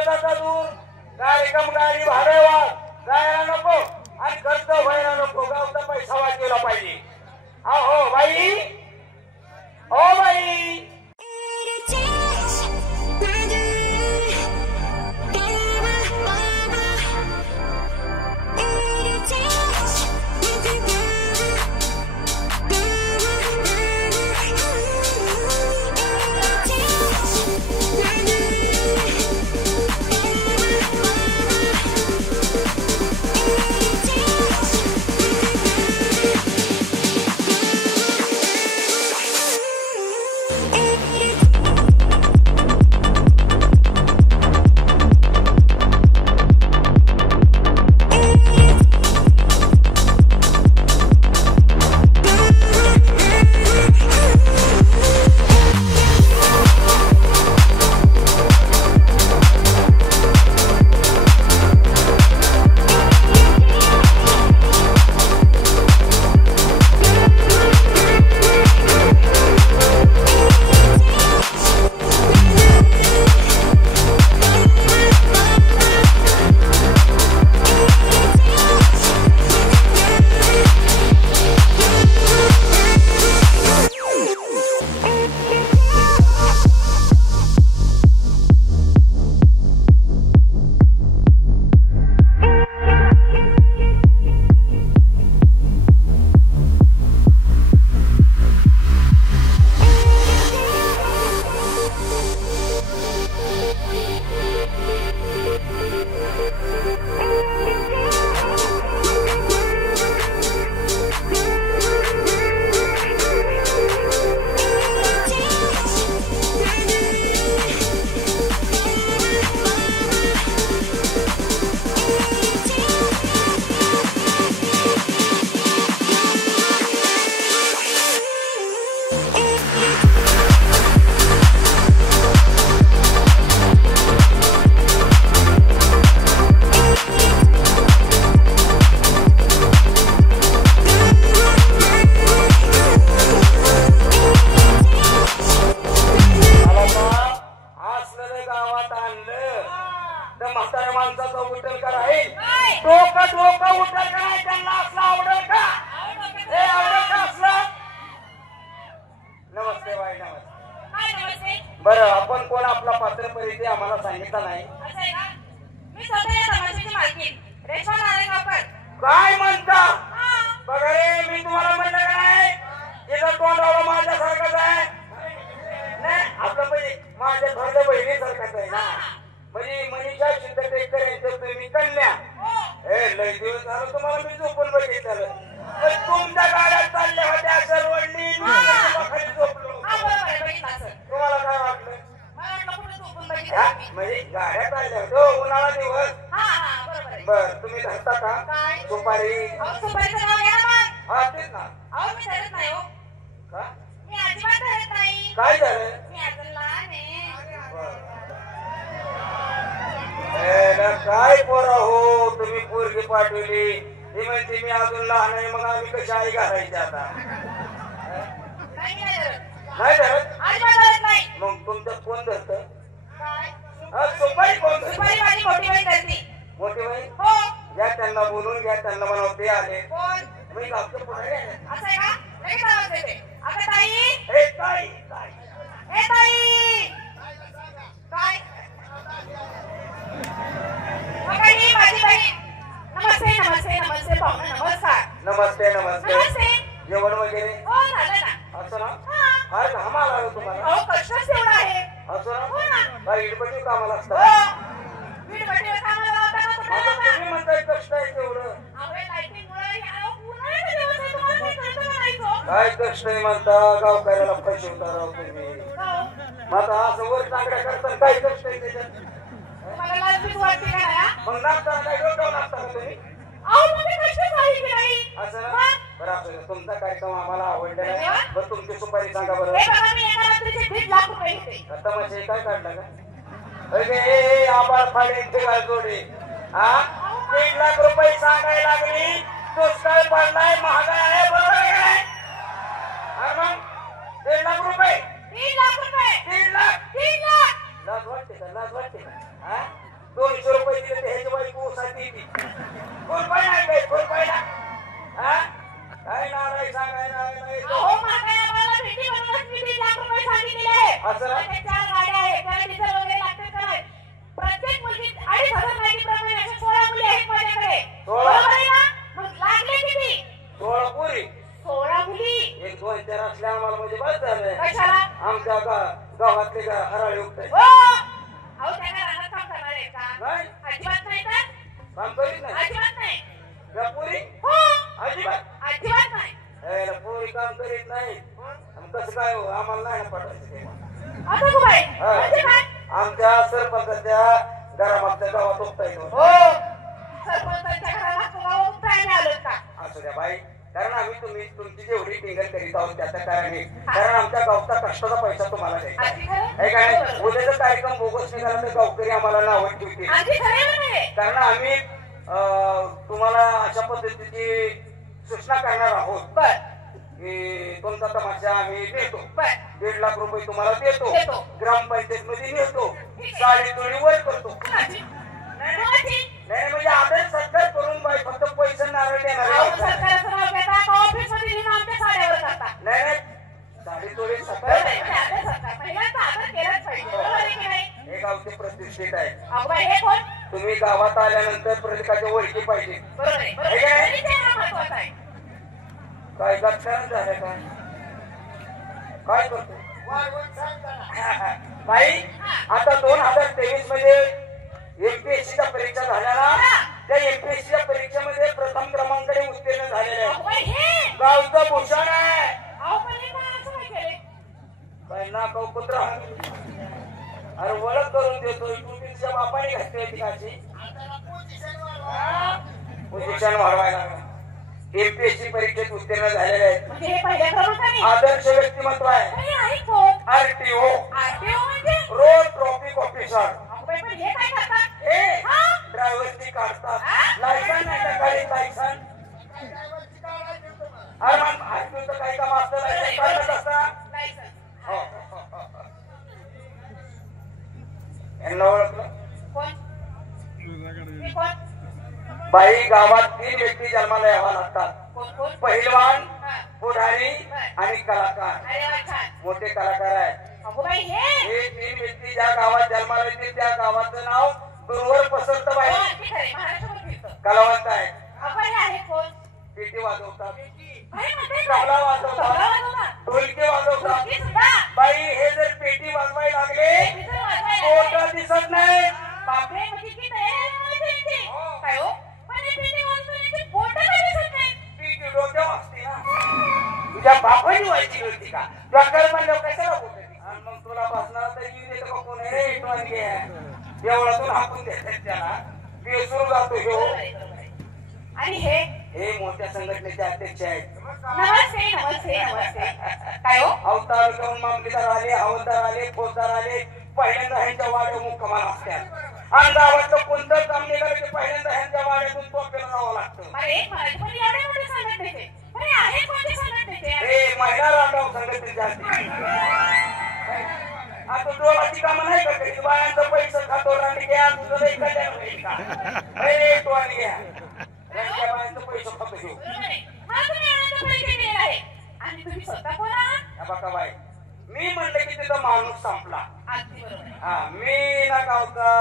शांतता दूर कार्यक्रम गाडी भाड्यावर जायला नको आणि खर्च व्हायला नको गावचा पैसा वाचवला पाहिजे हो बाई ओ बाई बरं आपण कोण आपला पात्र परिचय आम्हाला सांगितला नाही मी स्वतः समाजाची मालकीण रेशमा नारायणगावकर काय म्हणता बघा रे मी तुम्हाला म्हणलं काय तिचं तोंडावर माझ्यासारखंच आहे नाही आपलं म्हणजे माझ्या थोड्या बहिणीसारखंच आहे ना म्हणजे मनीषा शिंदे यांचं तुम्ही कन्या हे लय दिवस झालं तुम्हाला मी झोपून बघितलं पण तुमच्या गाड्यात चालल्या होत्या सर्वंडी खाली झोपलो तुम्हाला काय वाटलं म्हणजे गाड्या चालल्या होत्या उन्हाळा दिवस बर तुम्ही धरता का दुपारी हा तेच ना का काय झालं काय पोरा हो तुम्ही पोरगी पाठवली ती म्हणते मी अजून लहान आहे मग आम्ही कशी आई घालायची आता नाही धरत मग तुमचं कोण धरत सुपारी कोण मोठी बाई घ्या त्यांना बोलून घ्या त्यांना म्हणावं ते आले मी लागतो पुढे नमस्ते नमस्ते जेवण वगैरे असं ना काय कामाला आलो तुम्हाला असं ना काय इडपटी कामाला असतात तुम्ही म्हणताय कष्ट आहे तेवढं काय कष्ट आहे म्हणता गावकऱ्याला पैसे उताराव तुम्ही मग असं वर चांगल्या करता काय कष्ट आहे त्याच्यात मग नाचता काय डोक्यावर नाचता का तुम्ही असं ना बरं असं तुमचा कार्यक्रम आम्हाला आवडलेला आहे बरं तुमची सुपारी सांगा बरं आता म्हणजे काय काढला का आबाळ फाडे काय जोडे हा 3 लाख रुपये सांगायला लागली दुष्काळ पडलाय महागाई आहे बरोबर आहे मग 1.5 लाख रुपये 3 लाख लाज वाटते का 200 रुपये दिले ते ह्याची बायको साठी कोण नाही काय कोण पाहिला हा काय नाही सांगायला अहो मागायला मला भेटी म्हणूनच मी 3 लाख रुपये सांगितले असं त्याच्या 4 गाड्या आहेत त्याला डिझेल वगैरे लागते काय प्रत्येक मुलगी 2,500 माहितीप्रमाणे अशा 16 मुली आहेत माझ्याकडे 16? बरोबर आहे ना मग लागले किती 16 पुरी 16 मुली एक 2-4 असल्या आम्हाला म्हणजे बस झालं कशाला आमच्या गावातले का हराळी उठते हो अहो त्याला राहत काम करणार आहे का नाही अजिबात नाही तर काम करीत नाही अजिबात नाही का पुरी हो अजिबात अजिबात नाही पुरी काम करीत नाही आणि कसं काय हो आम्हाला नाही ना पटायचं ते. असं तू बाई हा. म्हणजे काय आमच्या सरपंचाच्या घरामागच्या गावात उठता येतो हो सरपंचाच्या घराला गावात उठायला आलं का असू द्या बाई कारण आम्ही तुमची जेवढी टिंगल करीत आहोत त्याचं कारण आहे कारण आमच्या गावचा कष्टाचा पैसा तुम्हाला द्यायचा आधी खरं आहे काय उद्याचा कार्यक्रम बोगस निघाला तर गावकरी आम्हाला नाव ठेवतील आधी खरं म्हणे कारण आम्ही तुम्हाला अशा पद्धतीची सूचना करणार आहोत बर की तुमचा तमाशा आम्ही देतो बर 1.5 लाख रुपये तुम्हाला देतो देतो. ग्रामपंचायत मध्ये नेतो साडी चोरी वर करतो कुणाची नाही म्हणजे आदेश सत्कार करून बाई फक्त पैसे नारळ देणार अहो, आहे. सरकारचं नाव घेता का ऑफिसमध्ये नेऊन आमच्या साड्यावर करता नाही नाही साडी चोरी बरोबर सत्कार आहे, म्हणजे आदर सरकार. महिलांचा आदर केलाच पाहिजे बरोबर आहे की नाही हे गावचे प्रतिष्ठित आहे अहो बाई, हे कोण तुम्ही गावात आल्यानंतर प्रत्येकाच्या ओळखी पाहिजे बरोबर आहे बरोबर हे काय? आहे. आणि ते हा महत्वाचं आहे काय गटकरण झालं काय करतो बाई आता 2023 मध्ये एमपीएससीच्या परीक्षा झाल्या ना त्या एमपीएससीच्या परीक्षेमध्ये प्रथम क्रमांकाने उत्तीर्ण झालेले अहो आहे बाई, हे गावचं भूषण आहे अहो पण हे काय असं काय केले बाई नाकाव कुत्रा अरे ओळख करून देतोय तू तिच्या बापाने घातली होती काची पोझिशन वाढवायला एमपीएससी परीक्षेत उत्तीर्ण झालेले आहेत म्हणजे हे पहिल्या क्रमांकाने आदर्श व्यक्तिमत्व आहे पण हे आहे कोण आरटीओ आरटीओ म्हणजे रोड ट्रॉफिक ऑफिसर अहो बाई, पण हे काय करतात हे हा? ड्रायव्हरची काढतात लायसन नाही तर गाडी लायसन अरे मग आजकालचं काही काम असतं लायसन काढत असता लायसन हो. यांना ओळखलं कोण हे कोण बाई गावात 3 व्यक्ती जन्माला यावा लागतात कोण कोण पहिलवान हा. पुढारी आणि कलाकार अरे वा छान मोठे कलाकार आहेत अगो बाई हे हे 3 व्यक्ती ज्या गावात जन्माला येतील त्या गावाचं नाव दूरवर पसरतं बाई हो, ठीक आहे महाराष्ट्रामध्ये फिरतं कलावंत आहेत अगो हे आहे कोण पेटी वाजवतात अरे म्हणते तबला वाजवतात तबला वाजवतात ढोलकी वाजवतात ढोलकी सुद्धा बाई हे जर पेटी वाजवायला लागले तिथं वाजवायला पोट दिसत नाही बापरे म्हणजे की तयारी आहे त्यांची हो. काय हो पण हे पेटी वाजवण्याची बोटं का दिसत नाही पेटी डोक्यावर असते ना तुझ्या बापाची व्हायची होती का प्रकार म्हणल्यावर कशाला बोलते आणि मग तुला बसणार तर येऊ देतो का कोण रे इटवान घे एवढ्यातून हाकून देतात त्याला बेसूर जातो ह्यो बरोबर आहे, बरोबर आहे. आणि हे हे मोठ्या संघटनेचे अध्यक्ष आहेत नमस्ते नमस्ते नमस्ते काय हो अवतार करून मामलेदार आले हवालदार आले फौजदार आले पहिल्यांदा ह्यांच्या वाड्या मुक्कामाला असतात आणि गावातलं कोणतं काम निघालं की पहिल्यांदा ह्यांच्या वाड्यातून टोपीला जावं लागतं मला एक म्हणायचं पण एवढे मोठे संघटनेचे पण हे आहे कोणते संघटनेचे हे महिला रांडाव संघटनेचे असते आता डोळाची कामं नाही का कधी बायांचं पैसे खातो रांडी घ्या तुझं नाही कल्याण होईल का अरे टोळी घ्या रांडच्या बायांचं पैसे खातो घेऊ बरोबर आहे हा तुम्ही आनंद पैसे दिलेला आहे आणि तुम्ही स्वतः कोण आहात हा बघा बाई मी म्हणलं की तिथं माणूस संपला अगदी बरोबर आहे हा मी ना गावचा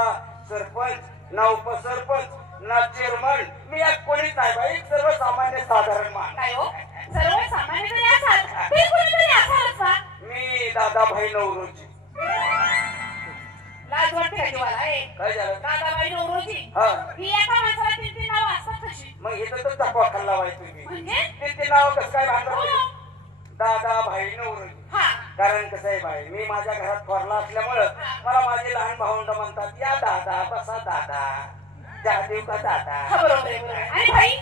सरपंच ना उपसरपंच ना चेअरमन मी या कोणीच नाही बाई सर्वसामान्य साधारण मान काय हो सर्वसामान्य जरी असाल ते कोणीतरी असालच ना मी दादाभाई नवरोजी लाज वाटते का जीवाला काय झालं दादाबाई नवरोजी हा ही एका माणसाला 3 नावं असतात कशी मग इथं तर चपवा खाल्ला बाई तुम्ही म्हणजे ते नाव कसं काय भांडत हो. दादाभाई नवरोजी हा कारण कसं आहे बाई मी माझ्या घरात थोरला असल्यामुळं मला माझे लहान भावंड म्हणतात या दादा बसा दादा चहा देऊ का दादा हा बरोबर आहे बरोबर आहे. आणि भाई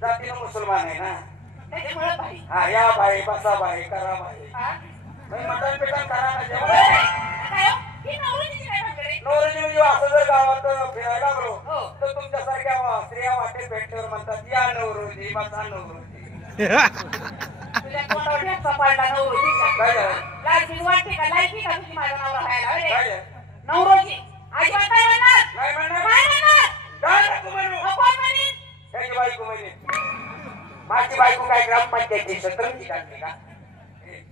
जातीनं मुसलमान आहे ना त्याच्यामुळे भाई हा या बाई बसा बाई करा बाई हा मटण पिटण करा ना बरोबर जेवण आहे. काय हो ही नवरोजीची काय भानगड आहे? नवरोजी म्हणजे असं जर गावात फिरायला लागलो हो. तर तुमच्यासारख्या स्त्रिया वाटेत भेटल्यावर म्हणतात या नवरोजी बसा नवरोजी तुझ्या तोंडावर ठेचा पडला नवरोजीचा काय झालं? लायकी वाटते का लायकी का तुझी माझं नाव राहायला काय अरे झालं? नवरोजी अजिबात काय म्हणणार नाही म्हणणार नाही माझी बायको काय ग्रामपंचायती शतरंजी काढली का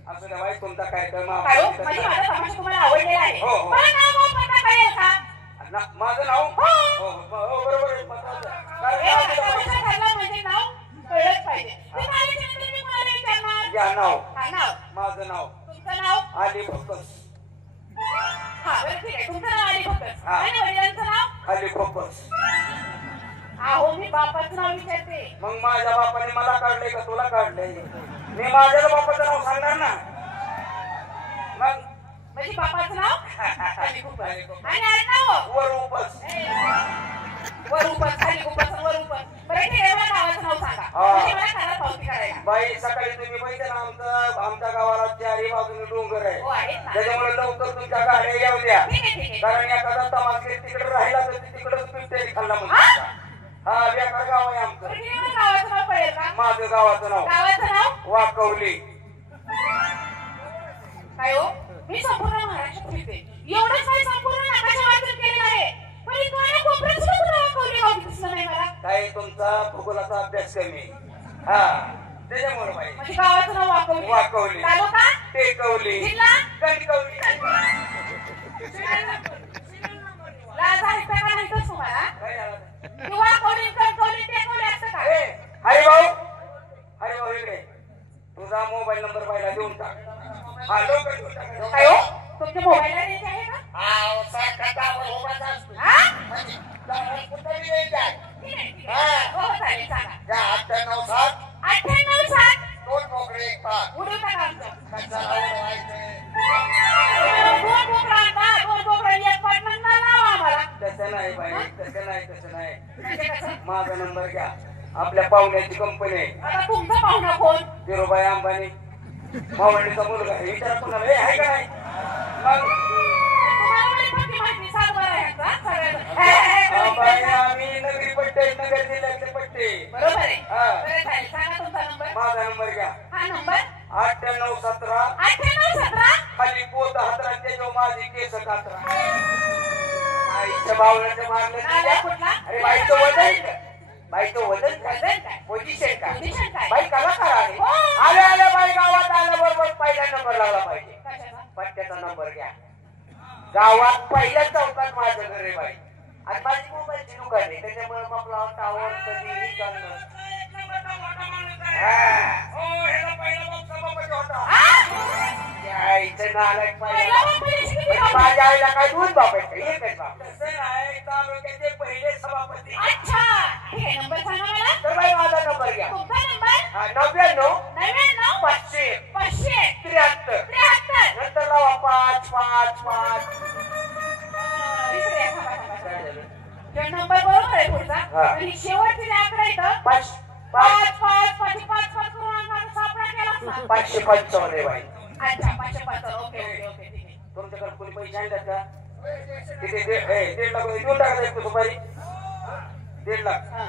असं त्या बाई तुमचा कार्यक्रम काय हो? म्हणजे माझा तमाशा तुम्हाला आवडलेला आहे. हो, हो. मला नाव गाव पत्ता कळेल का? माझं नाव हो बरोबर आहे तमाशा ठरला म्हणजे नाव कळलंच पाहिजे. तुम्ही आल्याच्यानंतर मी कोणाला विचारणार? या नाव हा, नाव. माझं नाव तुमचं नाव? आली फोकस हा, बरं ठीक आहे. तुमचं नाव आली फोकस. हा. आणि वडिलांचं नाव? आली फोकस अहो, मी बापाचं नाव विचारते. मग माझ्या बापाने मला काढलंय का तुला काढलंय मी माझ्या बापाचं नाव सांगणार ना मग म्हणजे बापाचं नाव आली फोकस. आणि आडनाव? वर उपस वर उपस, खाली उपस, वर उपस. बरं ठीक आहे, मला गावाचं नाव सांगा. हा. म्हणजे मला घरात पावती करायला. बाई सकाळी तुम्ही बघितलं ना आमच्या गावाला चारी बाजूने डोंगर हो, आहे आहेत ना. त्याच्यामुळे लवकर तुमच्या गाड्या येऊ द्या ठीक आहे, ठीक आहे. कारण एखादा तमाशे तिकडे राहिला तर तिकडे पिंपरी खाल्ला म्हणून हा बेकार गाव आहे आमचं. बरं ठीक आहे, मला गावाचं नाव कळेल का? माझं गावाचं नाव गावाचं नाव? वाकवली काय हो? मी संपूर्ण महाराष्ट्र फिरते. एवढंच नाही, संपूर्ण नाकाच्या वाचन केलेलं आहे. पण इथं कोपऱ्यात सुद्धा कुठं वाकवली गाव दिसलं नाही मला. काय तुमचा भूगोलाचा अभ्यास कमी हा त्याच्यामुळे बाई म्हणजे गावाचं नाव वाकवली. वाकवली. तालुका? टेकवली जिल्हा? कणकवली लाज आहे का नाही तर तुम्हाला? काय झालं? की वाकवली, कणकवली, टेकवली असं का? हरे भाऊ इकडे तुझा मोबाईल नंबर बाईला देऊन टाक हा लवकर देऊन टाक. काय हो? तुमच्या मोबाईलला द्यायचे आहे का? हा? ठीक आहे, ठीक आहे. हो, हो, चालेल, सांगा. 98 उडू टाका आमचं. दोन बोकडं आणा, दोन बोकडं एक पाटण लावा आम्हाला. तसं नाही बाई तसं नाही म्हणजे कसं? माझा नंबर घ्या आपल्या पाहुण्याची कंपनी आहे आता तुमचा पाहुणा कोण? धीरूभाई अंबानी मावळीचा मुलगा आहे विचारा कुणाला आहे का नाही मग तुम्हाला म्हणे पक्की माहिती, सातबारा आहे ह्यांचा, बाई, सगळ्यांचा. आम्ही नगरी पट्टे नगर जिल्ह्यातले पट्टे बरोबर आहे. हा. बरं, चालेल. सांगा तुमचा नंबर. माझा नंबर घ्या हा नंबर 9817 9817 खाली पोत हातरांचे जो माझी केस कात्रा बाईच्या बावळ्याचं मारलं आला नाही कुठला? का? अरे बाईचं वजन का बाईचं वजन वजन काय काय? पोझिशन Position काय काय? बाई कलाकार आहे हो. आल्या बाई गावात आल्याबरोबर पहिला नंबर लावला पाहिजे कशाचा? पट्ट्याचा नंबर घ्या गावात पहिल्या चौकात माझं घर आहे बाई आणि माझी मोबाईलची दुकान आहे त्याच्यामुळे आपला टावर कधीही चाललं आईचं नालायक पहिला बापाची किती म्हणजे बाप? माझ्या आईला काय दोन बाप आहेत का? एकच बाप तसं नाही तालुक्याचे पहिले सभापती अच्छा, ठीक आहे. नंबर सांगा मला. तर बाई माझा नंबर घ्या तुमचा नंबर 99 99 500 500 73 73. नंतर लावा 555 इकडे या, थांबा, थांबा. तो नंबर बरोबर आहे पुढचा. हा. पण ही शेवटची जी आकडा येतं 5 5 5 5 5 5 करून अंकाचा सापळा केलाच ना. 555 बाई अच्छा, 505. ओके, ओके, ओके, ठीक आहे. तुमच्याकडे कोणी पैसे आणतात का किती 1.5 लाख देऊन टाकायचं सुपारी 1.5 लाख हा.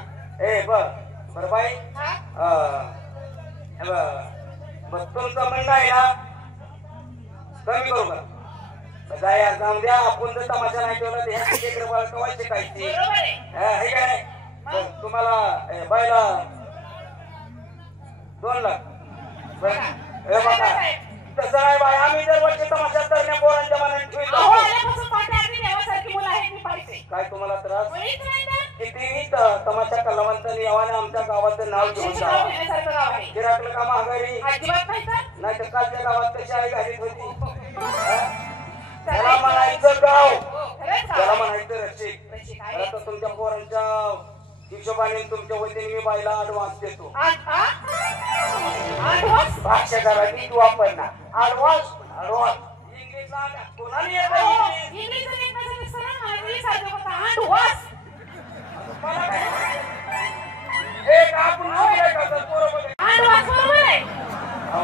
बरं बाई हा? बरं तुमचं म्हणणं आहे ना कमी करू का जाया जाऊन द्या आपण जर तमाशा नाही ठेवला तर ह्या तिकडे मला कवायचे काय ते बरोबर आहे. हे काय बरं, तुम्हाला बाईला 2 लाख बरं बघा तसं नाही बाई आम्ही जर वर्षी तमाशा करण्या पोरांच्या मनात अहो, ठेवतो आल्यापासून पाठी अगदी देवासारखी मुलं आहेत, मी पाहिजे. काय तुम्हाला त्रास मुळीच नाही तर. कितीही तमाशा कलावंतांनी यावाने आमच्या गावाचं नाव घेऊन शिक्षण जावं घेण्यासारखं गाव आहे. गिराकलं का महागारी अजिबात नाही तर. नाही तर कालच्या गावात कशी आई घालीत होती त्याला म्हणायचं गाव खरंच त्याला गाव आहे. म्हणायचं रसिक रसिक आहे. आता तुमच्या पोरांच्या हिशोबाने तुमच्या वतीने मी बाईला ऍडव्हान्स देतो आठवस? भाषाकारांनी तू वापरणार ऍडव्हान्स इंग्लिशला कोणाला येत अहो, नाही इंग्लिश आणि एकमेकांचं मिश्रण आहे. इंग्लिश सारखं होतं. आठवस? एक आपण शिकले का तर पोरं बघा. आठवस बरोबर आहे.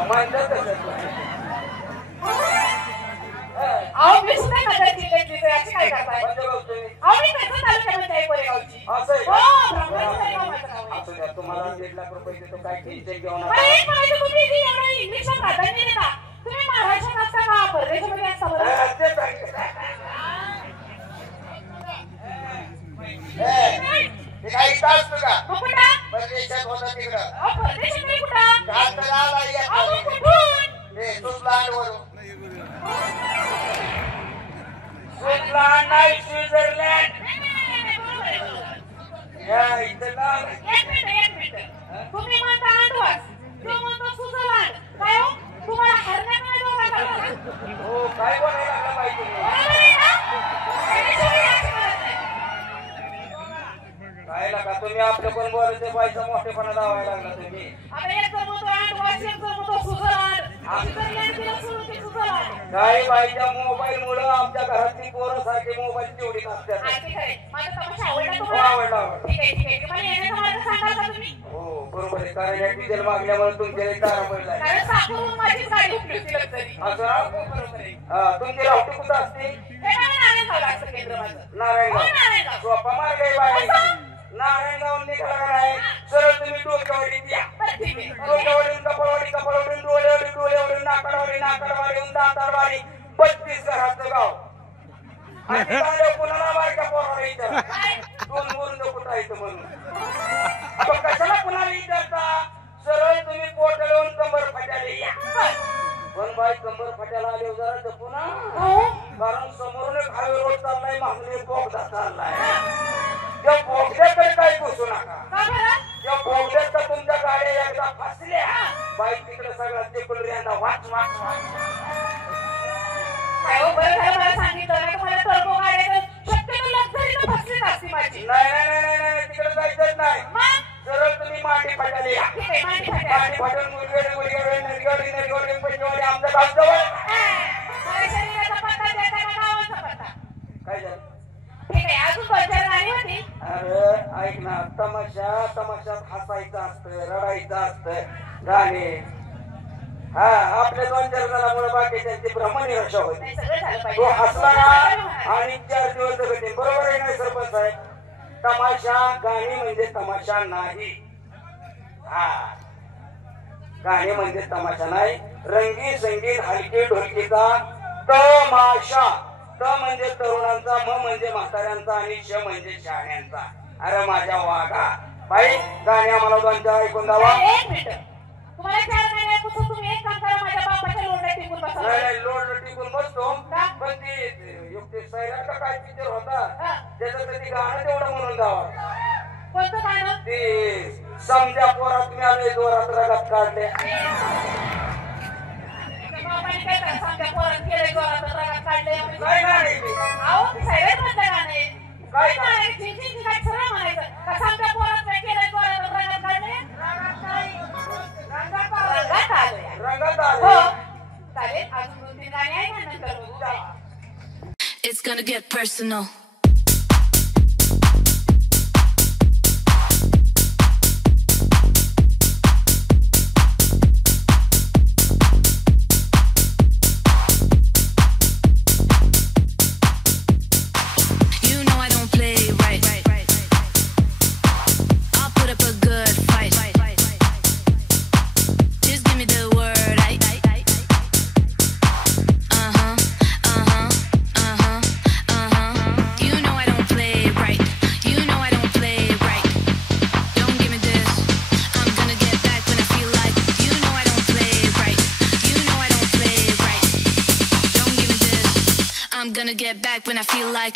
म्हणतात तसं. अहो, मी सुद्धा नगर जिल्ह्यातली आहे. याची काय करताय? म्हणजे बघ तुम्ही. अहो, मी त्याच्या तालुक्यामध्ये आहे, कोरेगावची. असं आहे हो, का? ब्रह्मचारी गाव माझं गाव आहे. असू द्या, तुम्हाला 1.5 लाख रुपये देतो काय टेन्शन घेऊ मला नका एक म्हणायचं, तुम्ही जी एवढं इंग्लिशला प्राधान्य देता, तुम्ही महाराष्ट्रात असता का परदेशामध्ये असता बरं? ते सांगतो. हे काही तास तुका मग कुठं? परदेशात होता तिकडं अहो, परदेशात नाही स्वित्झर्लंड वरून स्वित्झर्लंड नाही स्वित्झर्लंड या इथं नाव एक मिनिट तुम्ही म्हणता अंडवास तो म्हणतो स्वित्झर्लंड काय हो तुम्हाला हरण्या नाही दोघा का हो काय बोलायला लागला पाहिजे बरोबर आहे ना काय लागा तुम्ही आपल्या पण बोलायचे पैसा मोठेपणा लावायला लागला तुम्ही आता एक जर म्हणतो अंडवास एक जर म्हणतो स्वित्झर्लंड स्वित्झर्लंड दिलं सोडून ते स्वित्झर्लंड काही बाईच्या मोबाईल मुळे आमच्या घरातली पोरं सारखी मोबाईल तेवढी असतात ऐक खरे माझा तमाशा आवडला हो, तुम्हाला आवडला. ठीक आहे मला येण्याचं मला सांगाल का तुम्ही हो बरोबर आहे कारण या डिझेल मागल्यामुळे तुमच्या इथे तारा पडलाय कारण साखरून माझीच गाडी उठली होती लक्झरी असं बरोबर आहे तुमची रावटी कुठं असते हे मला नारायणगावला असतं केंद्र माझं हो, नारायणगाव नारायणगाव. सोपा मार्ग आहे बाई कसं? नारायणगाव निघाला का नाही सरळ तुम्ही डोक्यावडीत या बरं, ठीक आहे. डोक्यावडीन कपाळवडीन डोळेवडीन नाकाडवाडी दातारवाडी 32 घराचं गाव आणि तिथं कुणाला बायका पोराला विचार दोन मुरुंद कुठं येतं म्हणून आता कशाला कुणाला विचारता सरळ तुम्ही पोटळून कंबर फाट्याला या पण बाई कंबर फाट्याला आले जरा जपू ना कारण समोरून एक हायवे रोड चाललाय मागून एक बोगदा चाललाय त्या बोगद्याकडे काही घुसू नका का बरं? त्या बोगद्यात तुमच्या गाड्या एकदा फसल्या बाईक तिकडे सगळा टेकून यंदा वाच वाच वाच काय हो, बरं झालं मला सांगितलं नाही तर मला टर्बो गाड्या शक्यतो लक्झरीनं फसलीच असती माझी नाही तिकडे जायचंच नाही मग सरळ तुम्ही मांडी फाट्याला या ठीक आहे मांडी फाट्या. मांडी फाटून नरगडी पंचवाडी आमचं गाव जवळ मला शरीराचा पत्ता द्यायचा का गावाचा पत्ता काय झालं ठीक आहे अजून पंचायत गाडी होती अरे ऐक ना तमाशात हसायचं असतं रडायचं असतं गाणे हा आपल्या 2-4 जणांमुळे बाकीच्यांची ब्रह्मनिराशा होती नाही सगळं झालं तो पाहिजे हसला ना आणि 4 दिवस जगते बरोबर आहे नाही सरपंच साहेब तमाशा गाणी म्हणजे तमाशा नाही हा गाणी म्हणजे तमाशा नाही रंगी संगीत हलकी ढोलकीचा तमाशा त म्हणजे तरुणांचा म म्हणजे म्हाताऱ्यांचा आणि श म्हणजे शहाण्यांचा अरे माझ्या वागा बाई गाणी आम्हाला 2-4 ऐकून द्यावा एक मिनिट तुम्हाला 4 गाणी ऐकून तुम्ही एक काम करा माझ्या बापाच्या लोंढ्यात टिकून बसा नाही लोड टिकून बसतो का? पण ती युक्ती सैराट का काय पिक्चर होता हा. त्याचं ते गाणं तेवढं म्हणून द्यावा कोणतं गाणं ते समजा पोरात मी आलोय जोरात रगात काढले बापाने काय करा सांगा पोरात केलंय जोरात रागात काढले काय गाणे ते? अहो ते सायलेंट मधलं गाणं आहे काय काय नाही झिंझिंझिं काय सरळ म्हणायचं का सांगा पोरात काय केलंय जोरात रागात काढले रंगात आलोय रंगात हो आले चालेल अजून 2-3 गाणी आहे ना नंतर बघू It's gonna get personal. You know I don't play right. I'll put up a good fight. Just give me the word. You know I don't play right. You know I don't play right. Don't give me this. I'm gonna get back when I feel like. You know I don't play right. You know I don't play right. Don't give me this. I'm gonna get back when I feel like.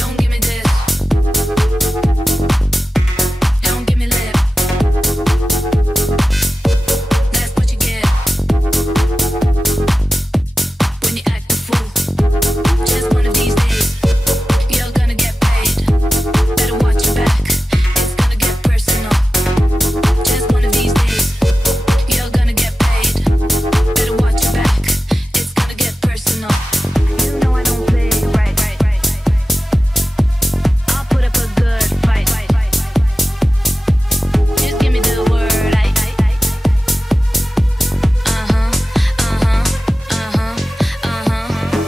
Don't give me this. Don't give me lip. That's what you get when you act a fool. Just one of these days, you're gonna get paid. Better watch your back. It's gonna get personal. Just one of these days, you're gonna get paid. Better watch your back. It's gonna get personal. You know I don't play right. I'll put up a good fight. Just give me the word.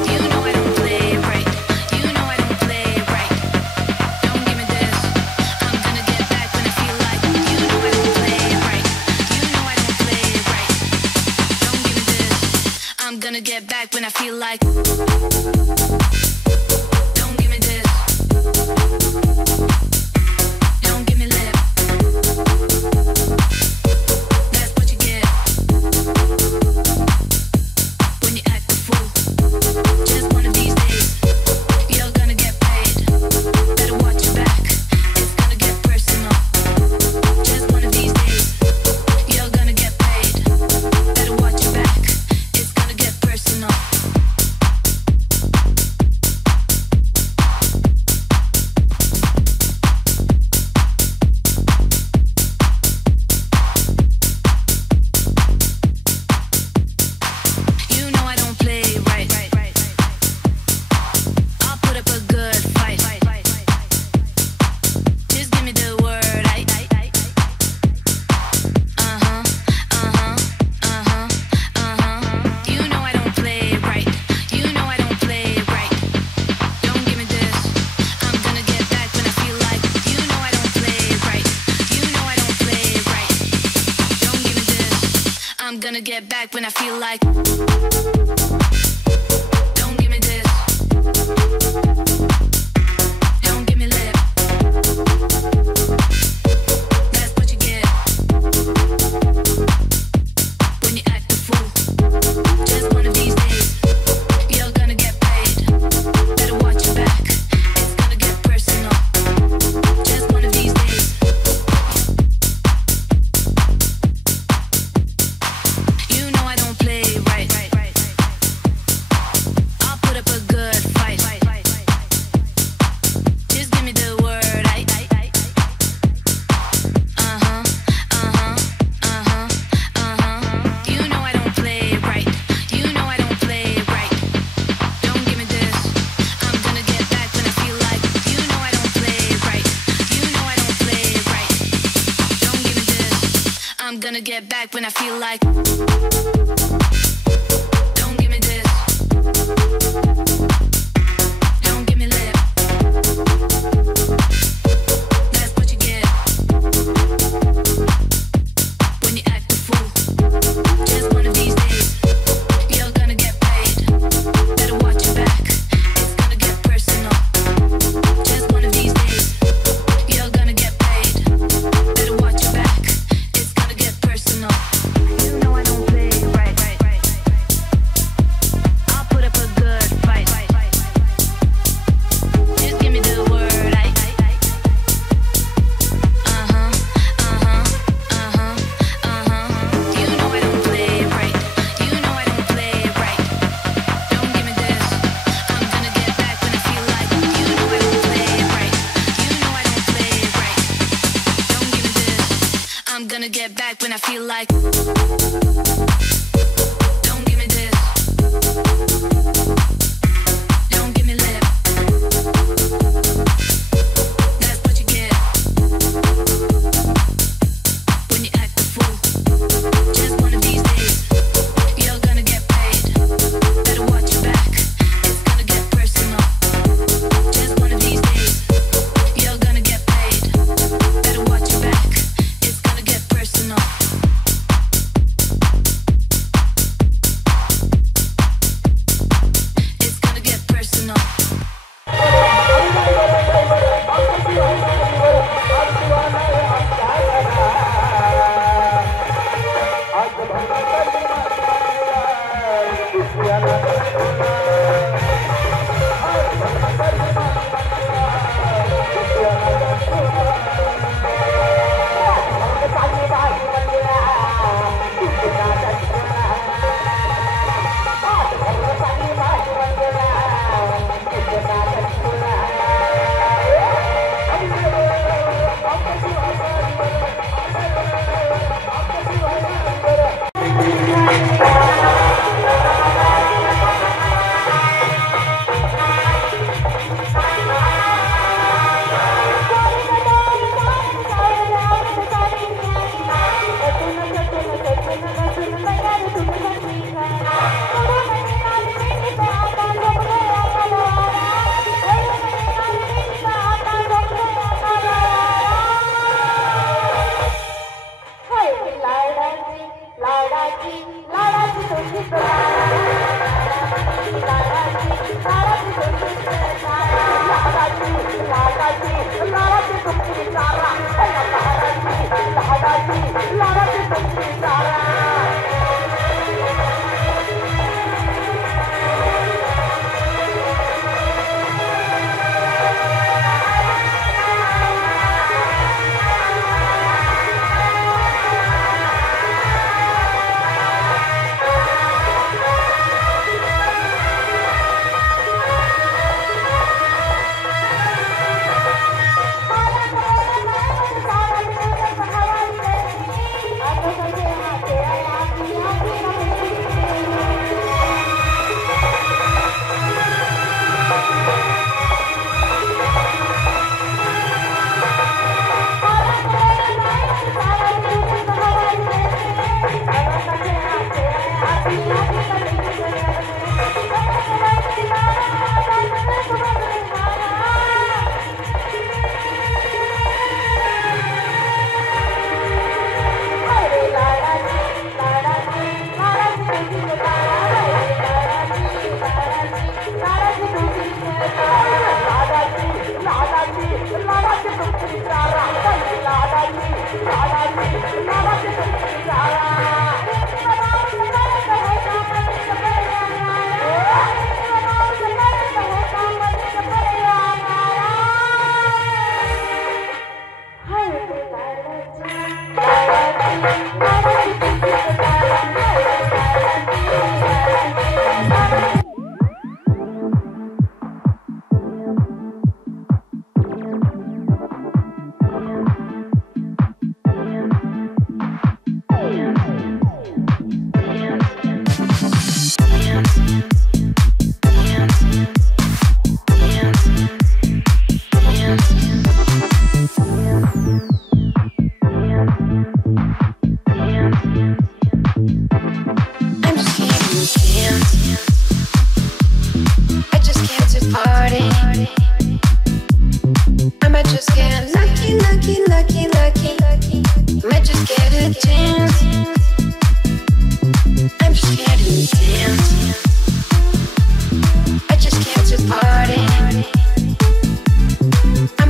You know I don't play right. You know I don't play right. Don't give me this. I'm gonna get back when I feel like. You know I don't play right. You know I don't play right. Don't give me this. I'm gonna get back when I feel like. Don't give me this. Don't give me lip. That's what you get get back when I feel like. Don't give me this. Don't give me lip. That's what you get when you act a fool. Just one of these days, you're gonna get paid. Better watch your back. It's gonna get personal. Just one of these days. You know I don't play right. I'll put up a good fight. Just give me the word. You know I don't play right. You know I don't play right. Don't give me this. I'm gonna get back when I feel like. You know I don't play right. You know I don't play right. Don't give me this. I'm gonna get back when I feel like. Don't give me this. Don't give me lip. That's what you get when you act a fool. Just one of these days, you're gonna get paid. Better watch your back. It's gonna get personal. Just one of these days, you're gonna get paid. Better watch your back. It's gonna get personal. You know I don't play right. I'll put up a good fight. Just give me the word. You know I don't play right. You know I don't play right. Don't give me this. I'm gonna get back when I feel like. You know I don't play right. You know I don't play right. Don't give me this. I'm gonna get back when I feel like. Don't give me this. Don't give me lip. That's what you get when you act a fool. Just one of these days, you're gonna get paid. Better watch your back. It's gonna get personal. Just one of these days, you're gonna get paid. Better watch your back. It's gonna get personal.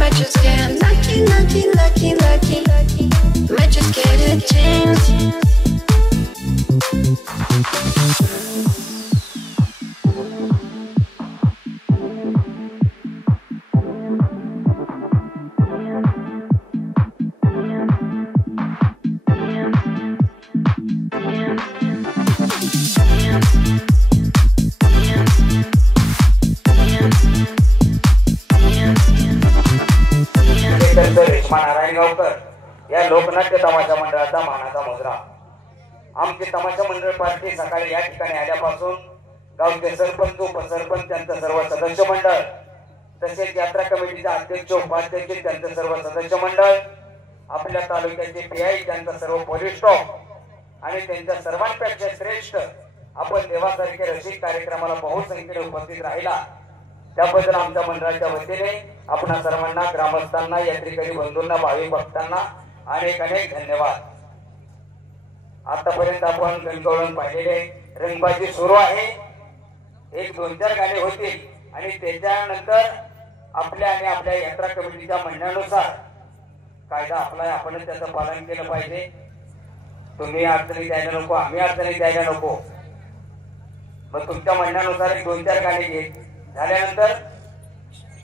might just get lucky, lucky, lucky, lucky, lucky. Might just get a chance. Reshma Narayangaonkar या लोकनाट्य तमाशा मंडळाचा मानाचा मुजरा. आमची तमाशा मंडळ पार्टी सकाळी या ठिकाणी आल्यापासून गावचे सरपंच उपसरपंच त्यांचं सर्व सदस्य मंडळ तसेच यात्रा कमिटीचे अध्यक्ष उपाध्यक्ष त्यांचं सर्व सदस्य मंडळ आपल्या तालुक्याचे पीआय त्यांचा सर्व पोलीस स्टॉफ आणि त्यांच्या सर्वांपेक्षा श्रेष्ठ आपण देवासारखे रसिक कार्यक्रमाला बहुसंख्येने उपस्थित राहिला त्याबद्दल आमच्या मंडळाच्या वतीने आपणा सर्वांना ग्रामस्थांना यात्रेकरी बंधूंना भाविक भक्तांना अनेक अनेक धन्यवाद. आतापर्यंत आपण गणगवळण पाहिलेले रंगबाजी सुरू आहे. एक 2-4 गाणी होतील आणि त्याच्यानंतर आपल्या आणि आपल्या यात्रा कमिटीच्या म्हणण्यानुसार कायदा आपला आपणच त्याचं पालन केलं पाहिजे. तुम्ही अडचणी द्यायला नको, आम्ही अडचणी द्यायला नको. मग तुमच्या म्हणण्यानुसार एक 2-4 गाणी घेत झाल्यानंतर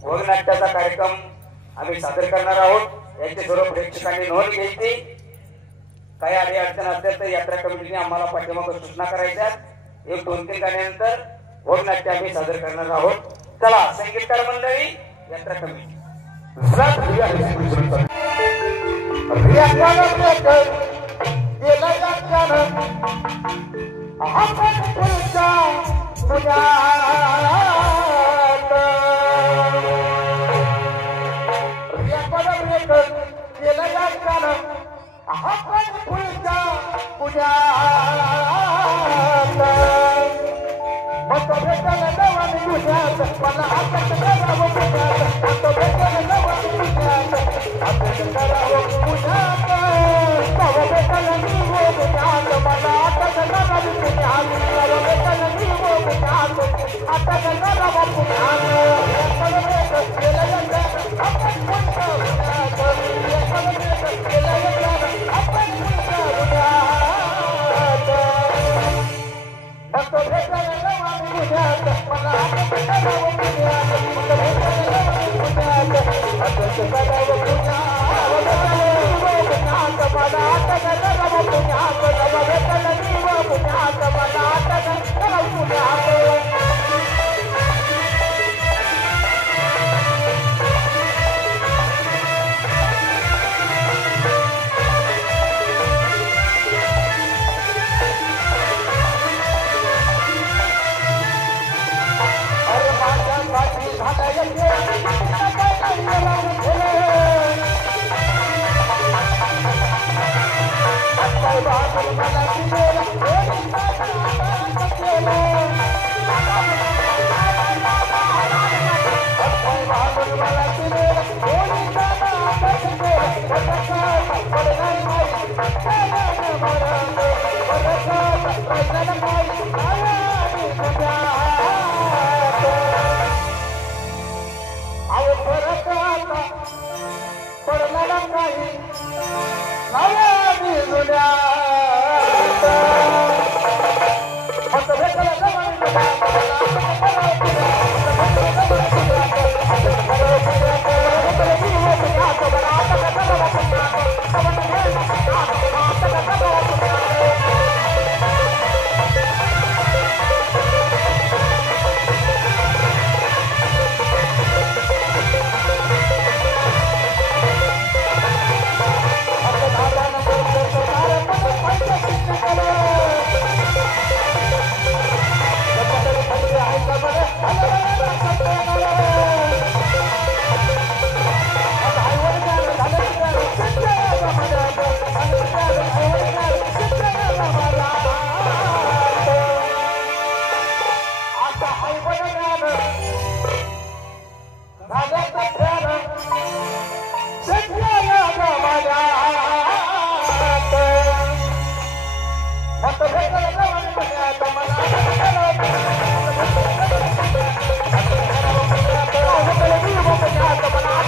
भोगनाट्याचा कार्यक्रम आम्ही सादर करणार आहोत. याची सर्व प्रेक्षकांनी नोंद घ्यायची. काही अडी अडचण असेल तर यात्रा कमिटीने आम्हाला पाठीमागं सूचना करायच्या. एक 2-3 गाण्यानंतर भोगनाट्य आम्ही सादर करणार आहोत. चला संगीतकार मंडळी यात्रा कमिटी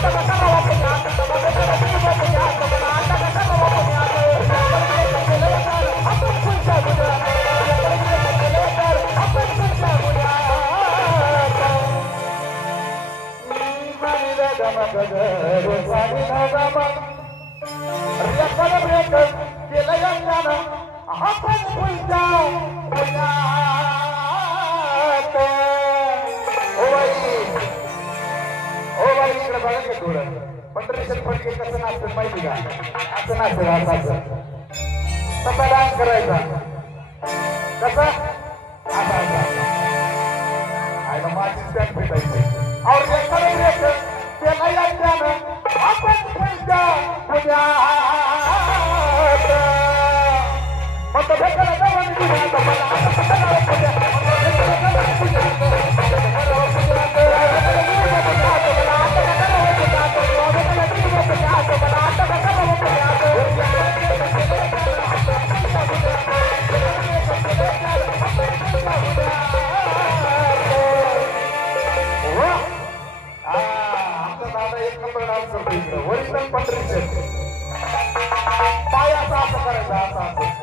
आता पंढरीचं फटके कसं नाचतं माहिती का? असं नाचतं असं तसा डान्स करायचा कसा आता आयला माझी स्टॅम्प भेटायची और त्याला यायचं आपण पैसा पुण्यात मग भेटायला जाऊन पुण्यात मला ओरिजिनल पंढरीचे पायाचा असं करायचं असं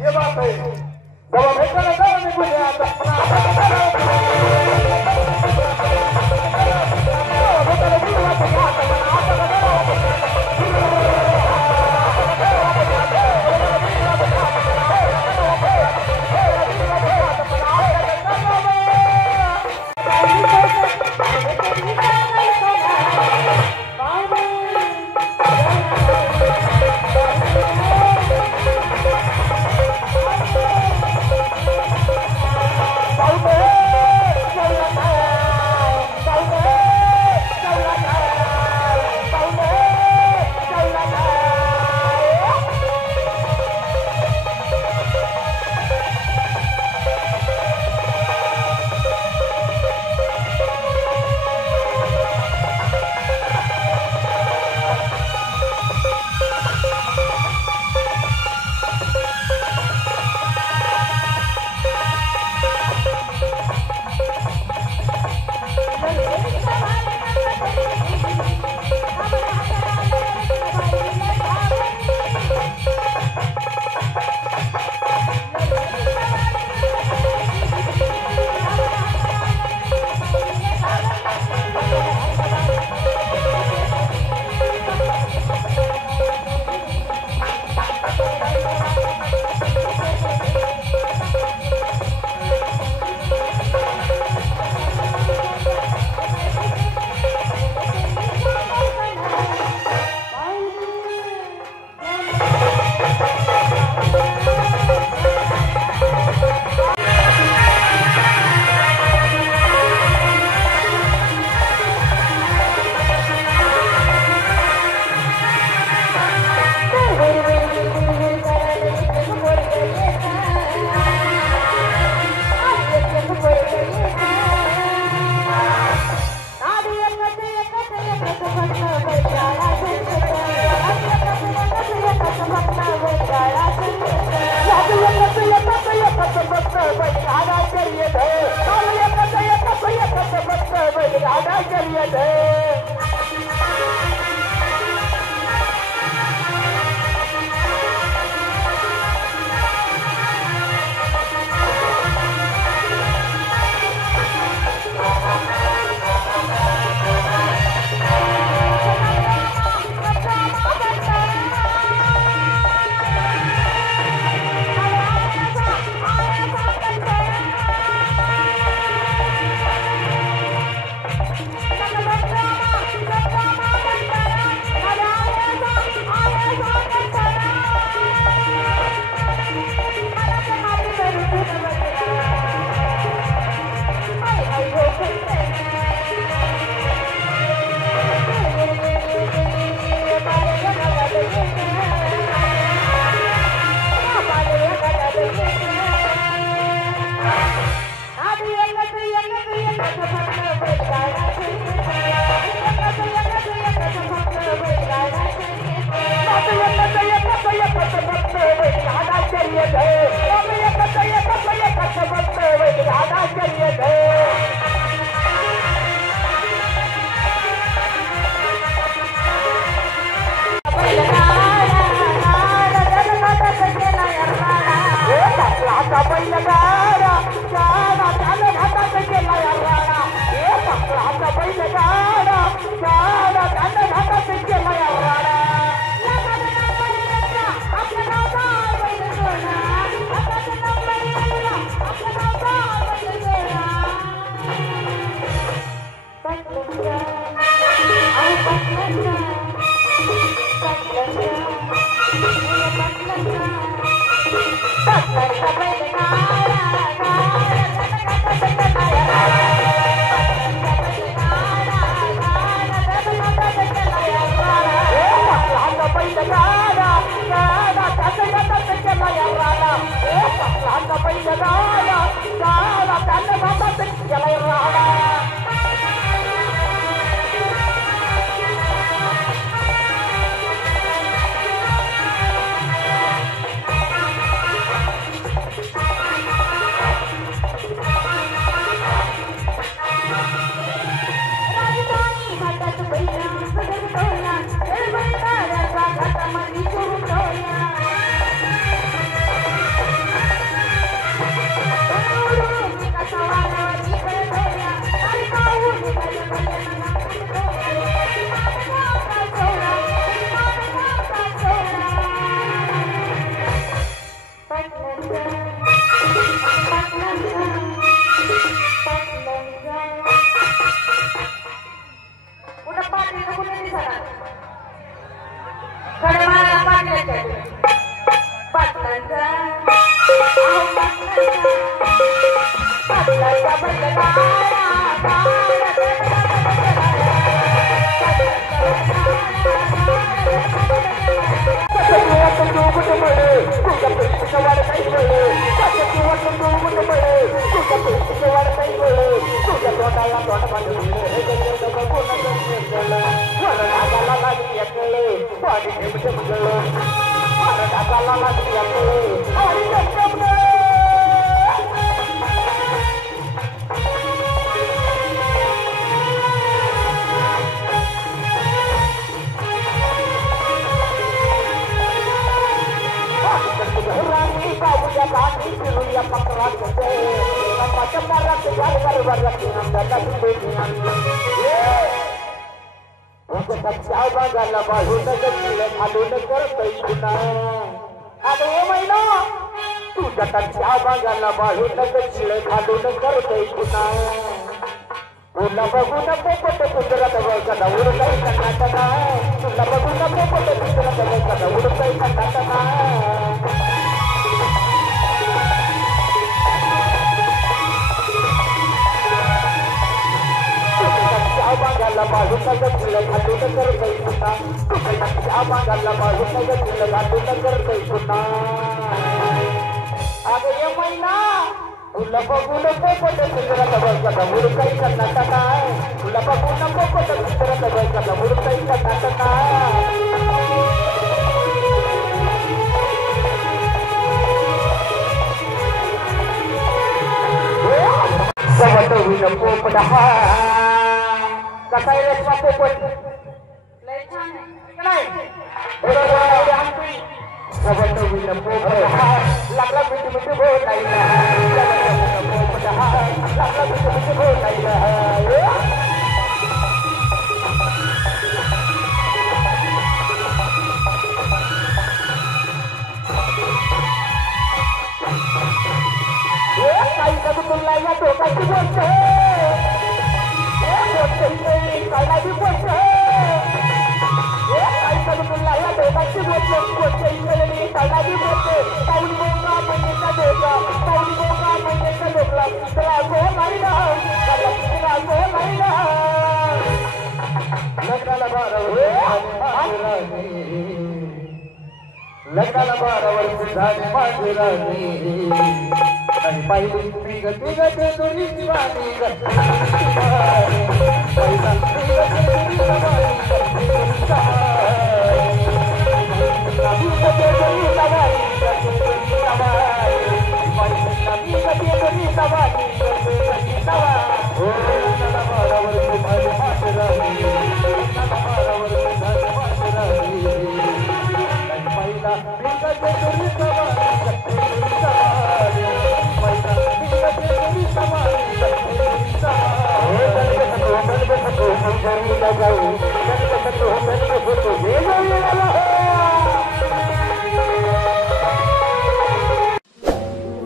ये बात है जब भेटला जाऊन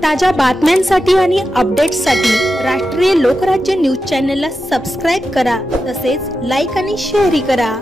ताज्या बातम्यांसाठी आणि अपडेट्ससाठी राष्ट्रीय लोकराज्य न्यूज चॅनलला सबस्क्राईब करा, तसेच लाईक आणि शेअर करा.